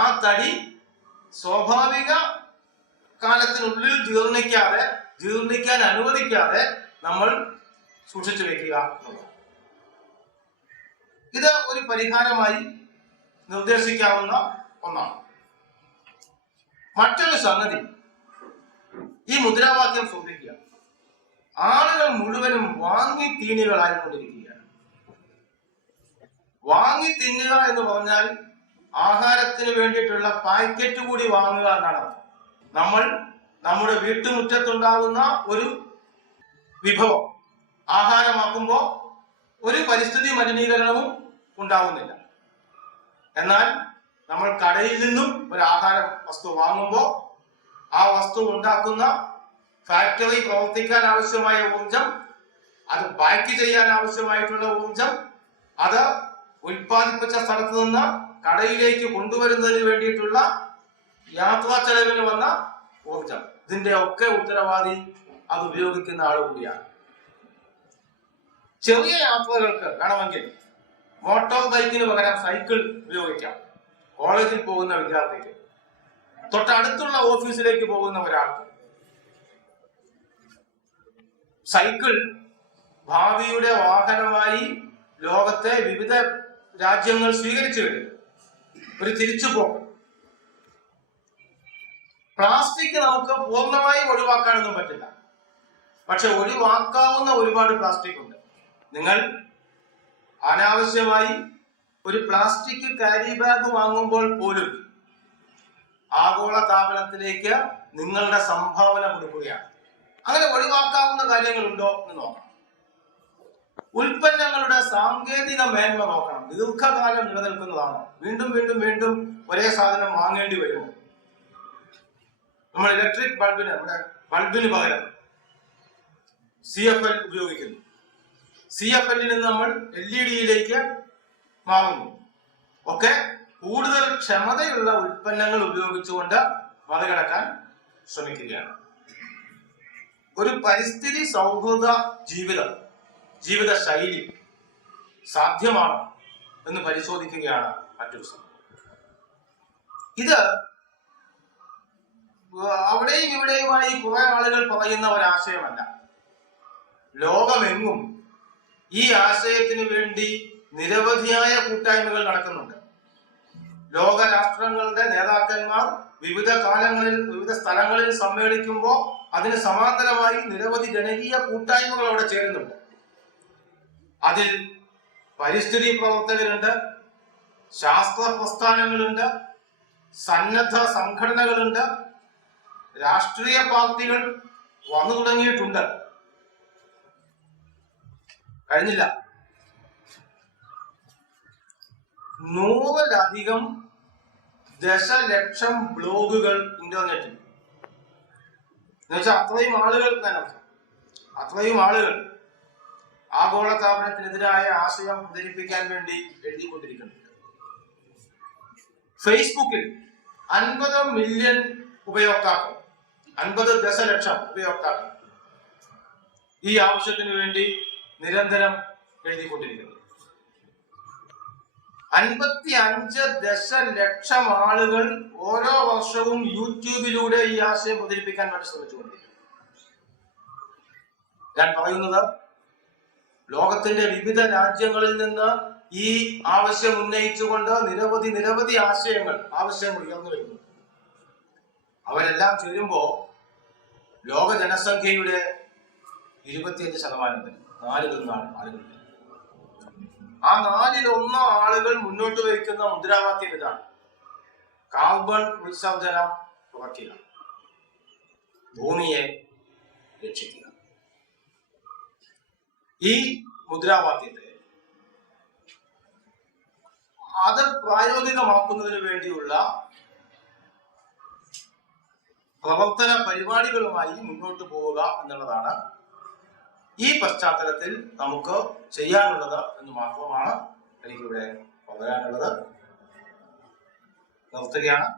ആ തടി സ്വാഭാവിക കാലത്തിനുള്ളിൽ ജീർണിക്കാൻ അനുവദിക്കാതെ നമ്മൾ സൂക്ഷിച്ചു വെക്കുക എന്നുള്ളത്. ഇത് ഒരു പരിഹാരമായി നിർദ്ദേശിക്കാവുന്ന ഒന്നാണ്. മറ്റൊരു സംഗതി, ഈ മുദ്രാവാക്യം ശ്രദ്ധിക്കുക. ആളുകൾ മുഴുവനും വാങ്ങി തീനികളായിക്കൊണ്ടിരിക്കുകയാണ്. വാങ്ങി തിന്നുക എന്ന് പറഞ്ഞാൽ ആഹാരത്തിന് വേണ്ടിയിട്ടുള്ള പാക്കറ്റ് കൂടി വാങ്ങുക എന്നാണ്. നമ്മൾ നമ്മുടെ വീട്ടുമുറ്റത്തുണ്ടാകുന്ന ഒരു വിഭവം ആഹാരമാക്കുമ്പോൾ ഒരു പരിസ്ഥിതി മലിനീകരണവും ഉണ്ടാവുന്നില്ല. എന്നാൽ നമ്മൾ കടയിൽ നിന്നും ഒരു ആഹാര വസ്തു വാങ്ങുമ്പോൾ ആ വസ്തു ഉണ്ടാക്കുന്ന ഫാക്ടറി പ്രവർത്തിക്കാൻ ആവശ്യമായ ഊർജം, അത് പാക്ക് ചെയ്യാൻ ആവശ്യമായിട്ടുള്ള ഊർജം, അത് ഉൽപ്പാദിപ്പിച്ച സ്ഥലത്ത് നിന്ന് കടയിലേക്ക് കൊണ്ടുവരുന്നതിന് വേണ്ടിയിട്ടുള്ള യാത്രാ ചെലവിന് വന്ന ഊർജം, ഇതിന്റെ ഒക്കെ ഉത്തരവാദി അത് ഉപയോഗിക്കുന്ന ആൾ കൂടിയാണ്. ചെറിയ യാത്രകൾക്ക് വേണമെങ്കിൽ മോട്ടോർ ബൈക്കിന് പകരം സൈക്കിൾ ഉപയോഗിക്കാം. കോളേജിൽ പോകുന്ന വിദ്യാർത്ഥിക്ക്, തൊട്ടടുത്തുള്ള ഓഫീസിലേക്ക് പോകുന്ന ഒരാൾക്ക് സൈക്കിൾ ഭാവിയുടെ വാഹനമായി ലോകത്തെ വിവിധ രാജ്യങ്ങൾ സ്വീകരിച്ചു കഴിഞ്ഞു. ഒരു തിരിച്ചുപോക്ക്. പ്ലാസ്റ്റിക് നമുക്ക് പൂർണ്ണമായും ഒഴിവാക്കാനൊന്നും പറ്റില്ല. പക്ഷെ ഒഴിവാക്കാവുന്ന ഒരുപാട് പ്ലാസ്റ്റിക് ഉണ്ട്. നിങ്ങൾ അനാവശ്യമായി ഒരു പ്ലാസ്റ്റിക് കാരി ബാഗ് വാങ്ങുമ്പോൾ പോലും ആഗോള താപനത്തിലേക്ക് നിങ്ങളുടെ സംഭാവന കൊടുക്കുകയാണ്. അങ്ങനെ ഒഴിവാക്കാവുന്ന കാര്യങ്ങളുണ്ടോ എന്ന് നോക്കണം. ഉൽപ്പന്നങ്ങളുടെ സാങ്കേതിക മേന്മ നോക്കണം. ദീർഘകാലം നിലനിൽക്കുന്നതാണോ? വീണ്ടും വീണ്ടും വീണ്ടും ഒരേ സാധനം വാങ്ങേണ്ടി വരുമോ? നമ്മൾ ഇലക്ട്രിക് ബൾബിന് പകരം CFL ഉപയോഗിക്കുന്നു. CFL-ൽ നിന്ന് നമ്മൾ LED-യിലേക്ക് മാറുന്നു. ഒക്കെ കൂടുതൽ ക്ഷമതയുള്ള ഉൽപ്പന്നങ്ങൾ ഉപയോഗിച്ചുകൊണ്ട് മറികടക്കാൻ ശ്രമിക്കുകയാണ്. ഒരു പരിസ്ഥിതി സൗഹൃദ ജീവിത ശൈലി സാധ്യമാണ് എന്ന് പരിശോധിക്കുകയാണ് മറ്റൊരു സംഭവം. ഇത് അവിടെയും ഇവിടെയുമായി കുറെ ആളുകൾ പറയുന്ന ഒരാശയമല്ല. ലോകമെങ്ങും ഈ ആശയത്തിന് വേണ്ടി നിരവധിയായ കൂട്ടായ്മകൾ നടക്കുന്നുണ്ട്. ലോകരാഷ്ട്രങ്ങളുടെ നേതാക്കന്മാർ വിവിധ കാലങ്ങളിൽ വിവിധ സ്ഥലങ്ങളിൽ സമ്മേളിക്കുമ്പോൾ അതിന് സമാന്തരമായി നിരവധി ജനകീയ കൂട്ടായ്മകൾ അവിടെ ചേരുന്നുണ്ട്. അതിൽ പരിസ്ഥിതി പ്രവർത്തകരുണ്ട്, ശാസ്ത്ര പ്രസ്ഥാനങ്ങളുണ്ട്, സന്നദ്ധ സംഘടനകളുണ്ട്, രാഷ്ട്രീയ പാർട്ടികൾ വന്നു തുടങ്ങിയിട്ടുണ്ട്. കഴിഞ്ഞില്ല. 100-ലധികം ദശലക്ഷം ബ്ലോഗുകൾ ഇന്റർനെറ്റിൽ, എന്നുവെച്ചാൽ അത്രയും ആളുകൾ ആഗോളതാപനത്തിനെതിരായ ആശയം പ്രചരിപ്പിക്കാൻ വേണ്ടി എഴുതിക്കൊണ്ടിരിക്കുന്നുണ്ട്. ഫേസ്ബുക്കിൽ 50 മില്യൺ ഉപയോക്താക്കൾ, 50 ദശലക്ഷം ഉപയോക്താക്കൾ ഈ ആവശ്യത്തിന് വേണ്ടി നിരന്തരം എഴുതിക്കൊണ്ടിരിക്കുന്നു. 55 ദശലക്ഷം ആളുകൾ ഓരോ വർഷവും യൂട്യൂബിലൂടെ ഈ ആശയം പ്രചരിപ്പിക്കാൻ വേണ്ടി ശ്രമിച്ചുകൊണ്ടിരിക്കുന്നു. ഞാൻ പറയുന്നത്, ലോകത്തിന്റെ വിവിധ രാജ്യങ്ങളിൽ നിന്ന് ഈ ആവശ്യം ഉന്നയിച്ചുകൊണ്ട് നിരവധി ആശയം ഉയർന്നു വരുന്നു. അവരെല്ലാം ചേരുമ്പോ ലോക ജനസംഖ്യയുടെ 25% 4 ആളുകൾ. ആ 4-1 ആളുകൾ മുന്നോട്ട് വയ്ക്കുന്ന മുദ്രാവാക്യം ഇതാണ്: കാർബൺ ഉത്സർജനം കുറയ്ക്കുക, ഭൂമിയെ രക്ഷിക്കുക. ഈ മുദ്രാവാക്യത്തെ അത് പ്രായോഗികമാക്കുന്നതിന് വേണ്ടിയുള്ള പ്രവർത്തന പരിപാടികളുമായി മുന്നോട്ട് പോവുക എന്നുള്ളതാണ് ഈ പശ്ചാത്തലത്തിൽ നമുക്ക് ചെയ്യാനുള്ളത് എന്ന് മാത്രമാണ് എനിക്കിവിടെ പറയാനുള്ളത്. നിർത്തുകയാണ്.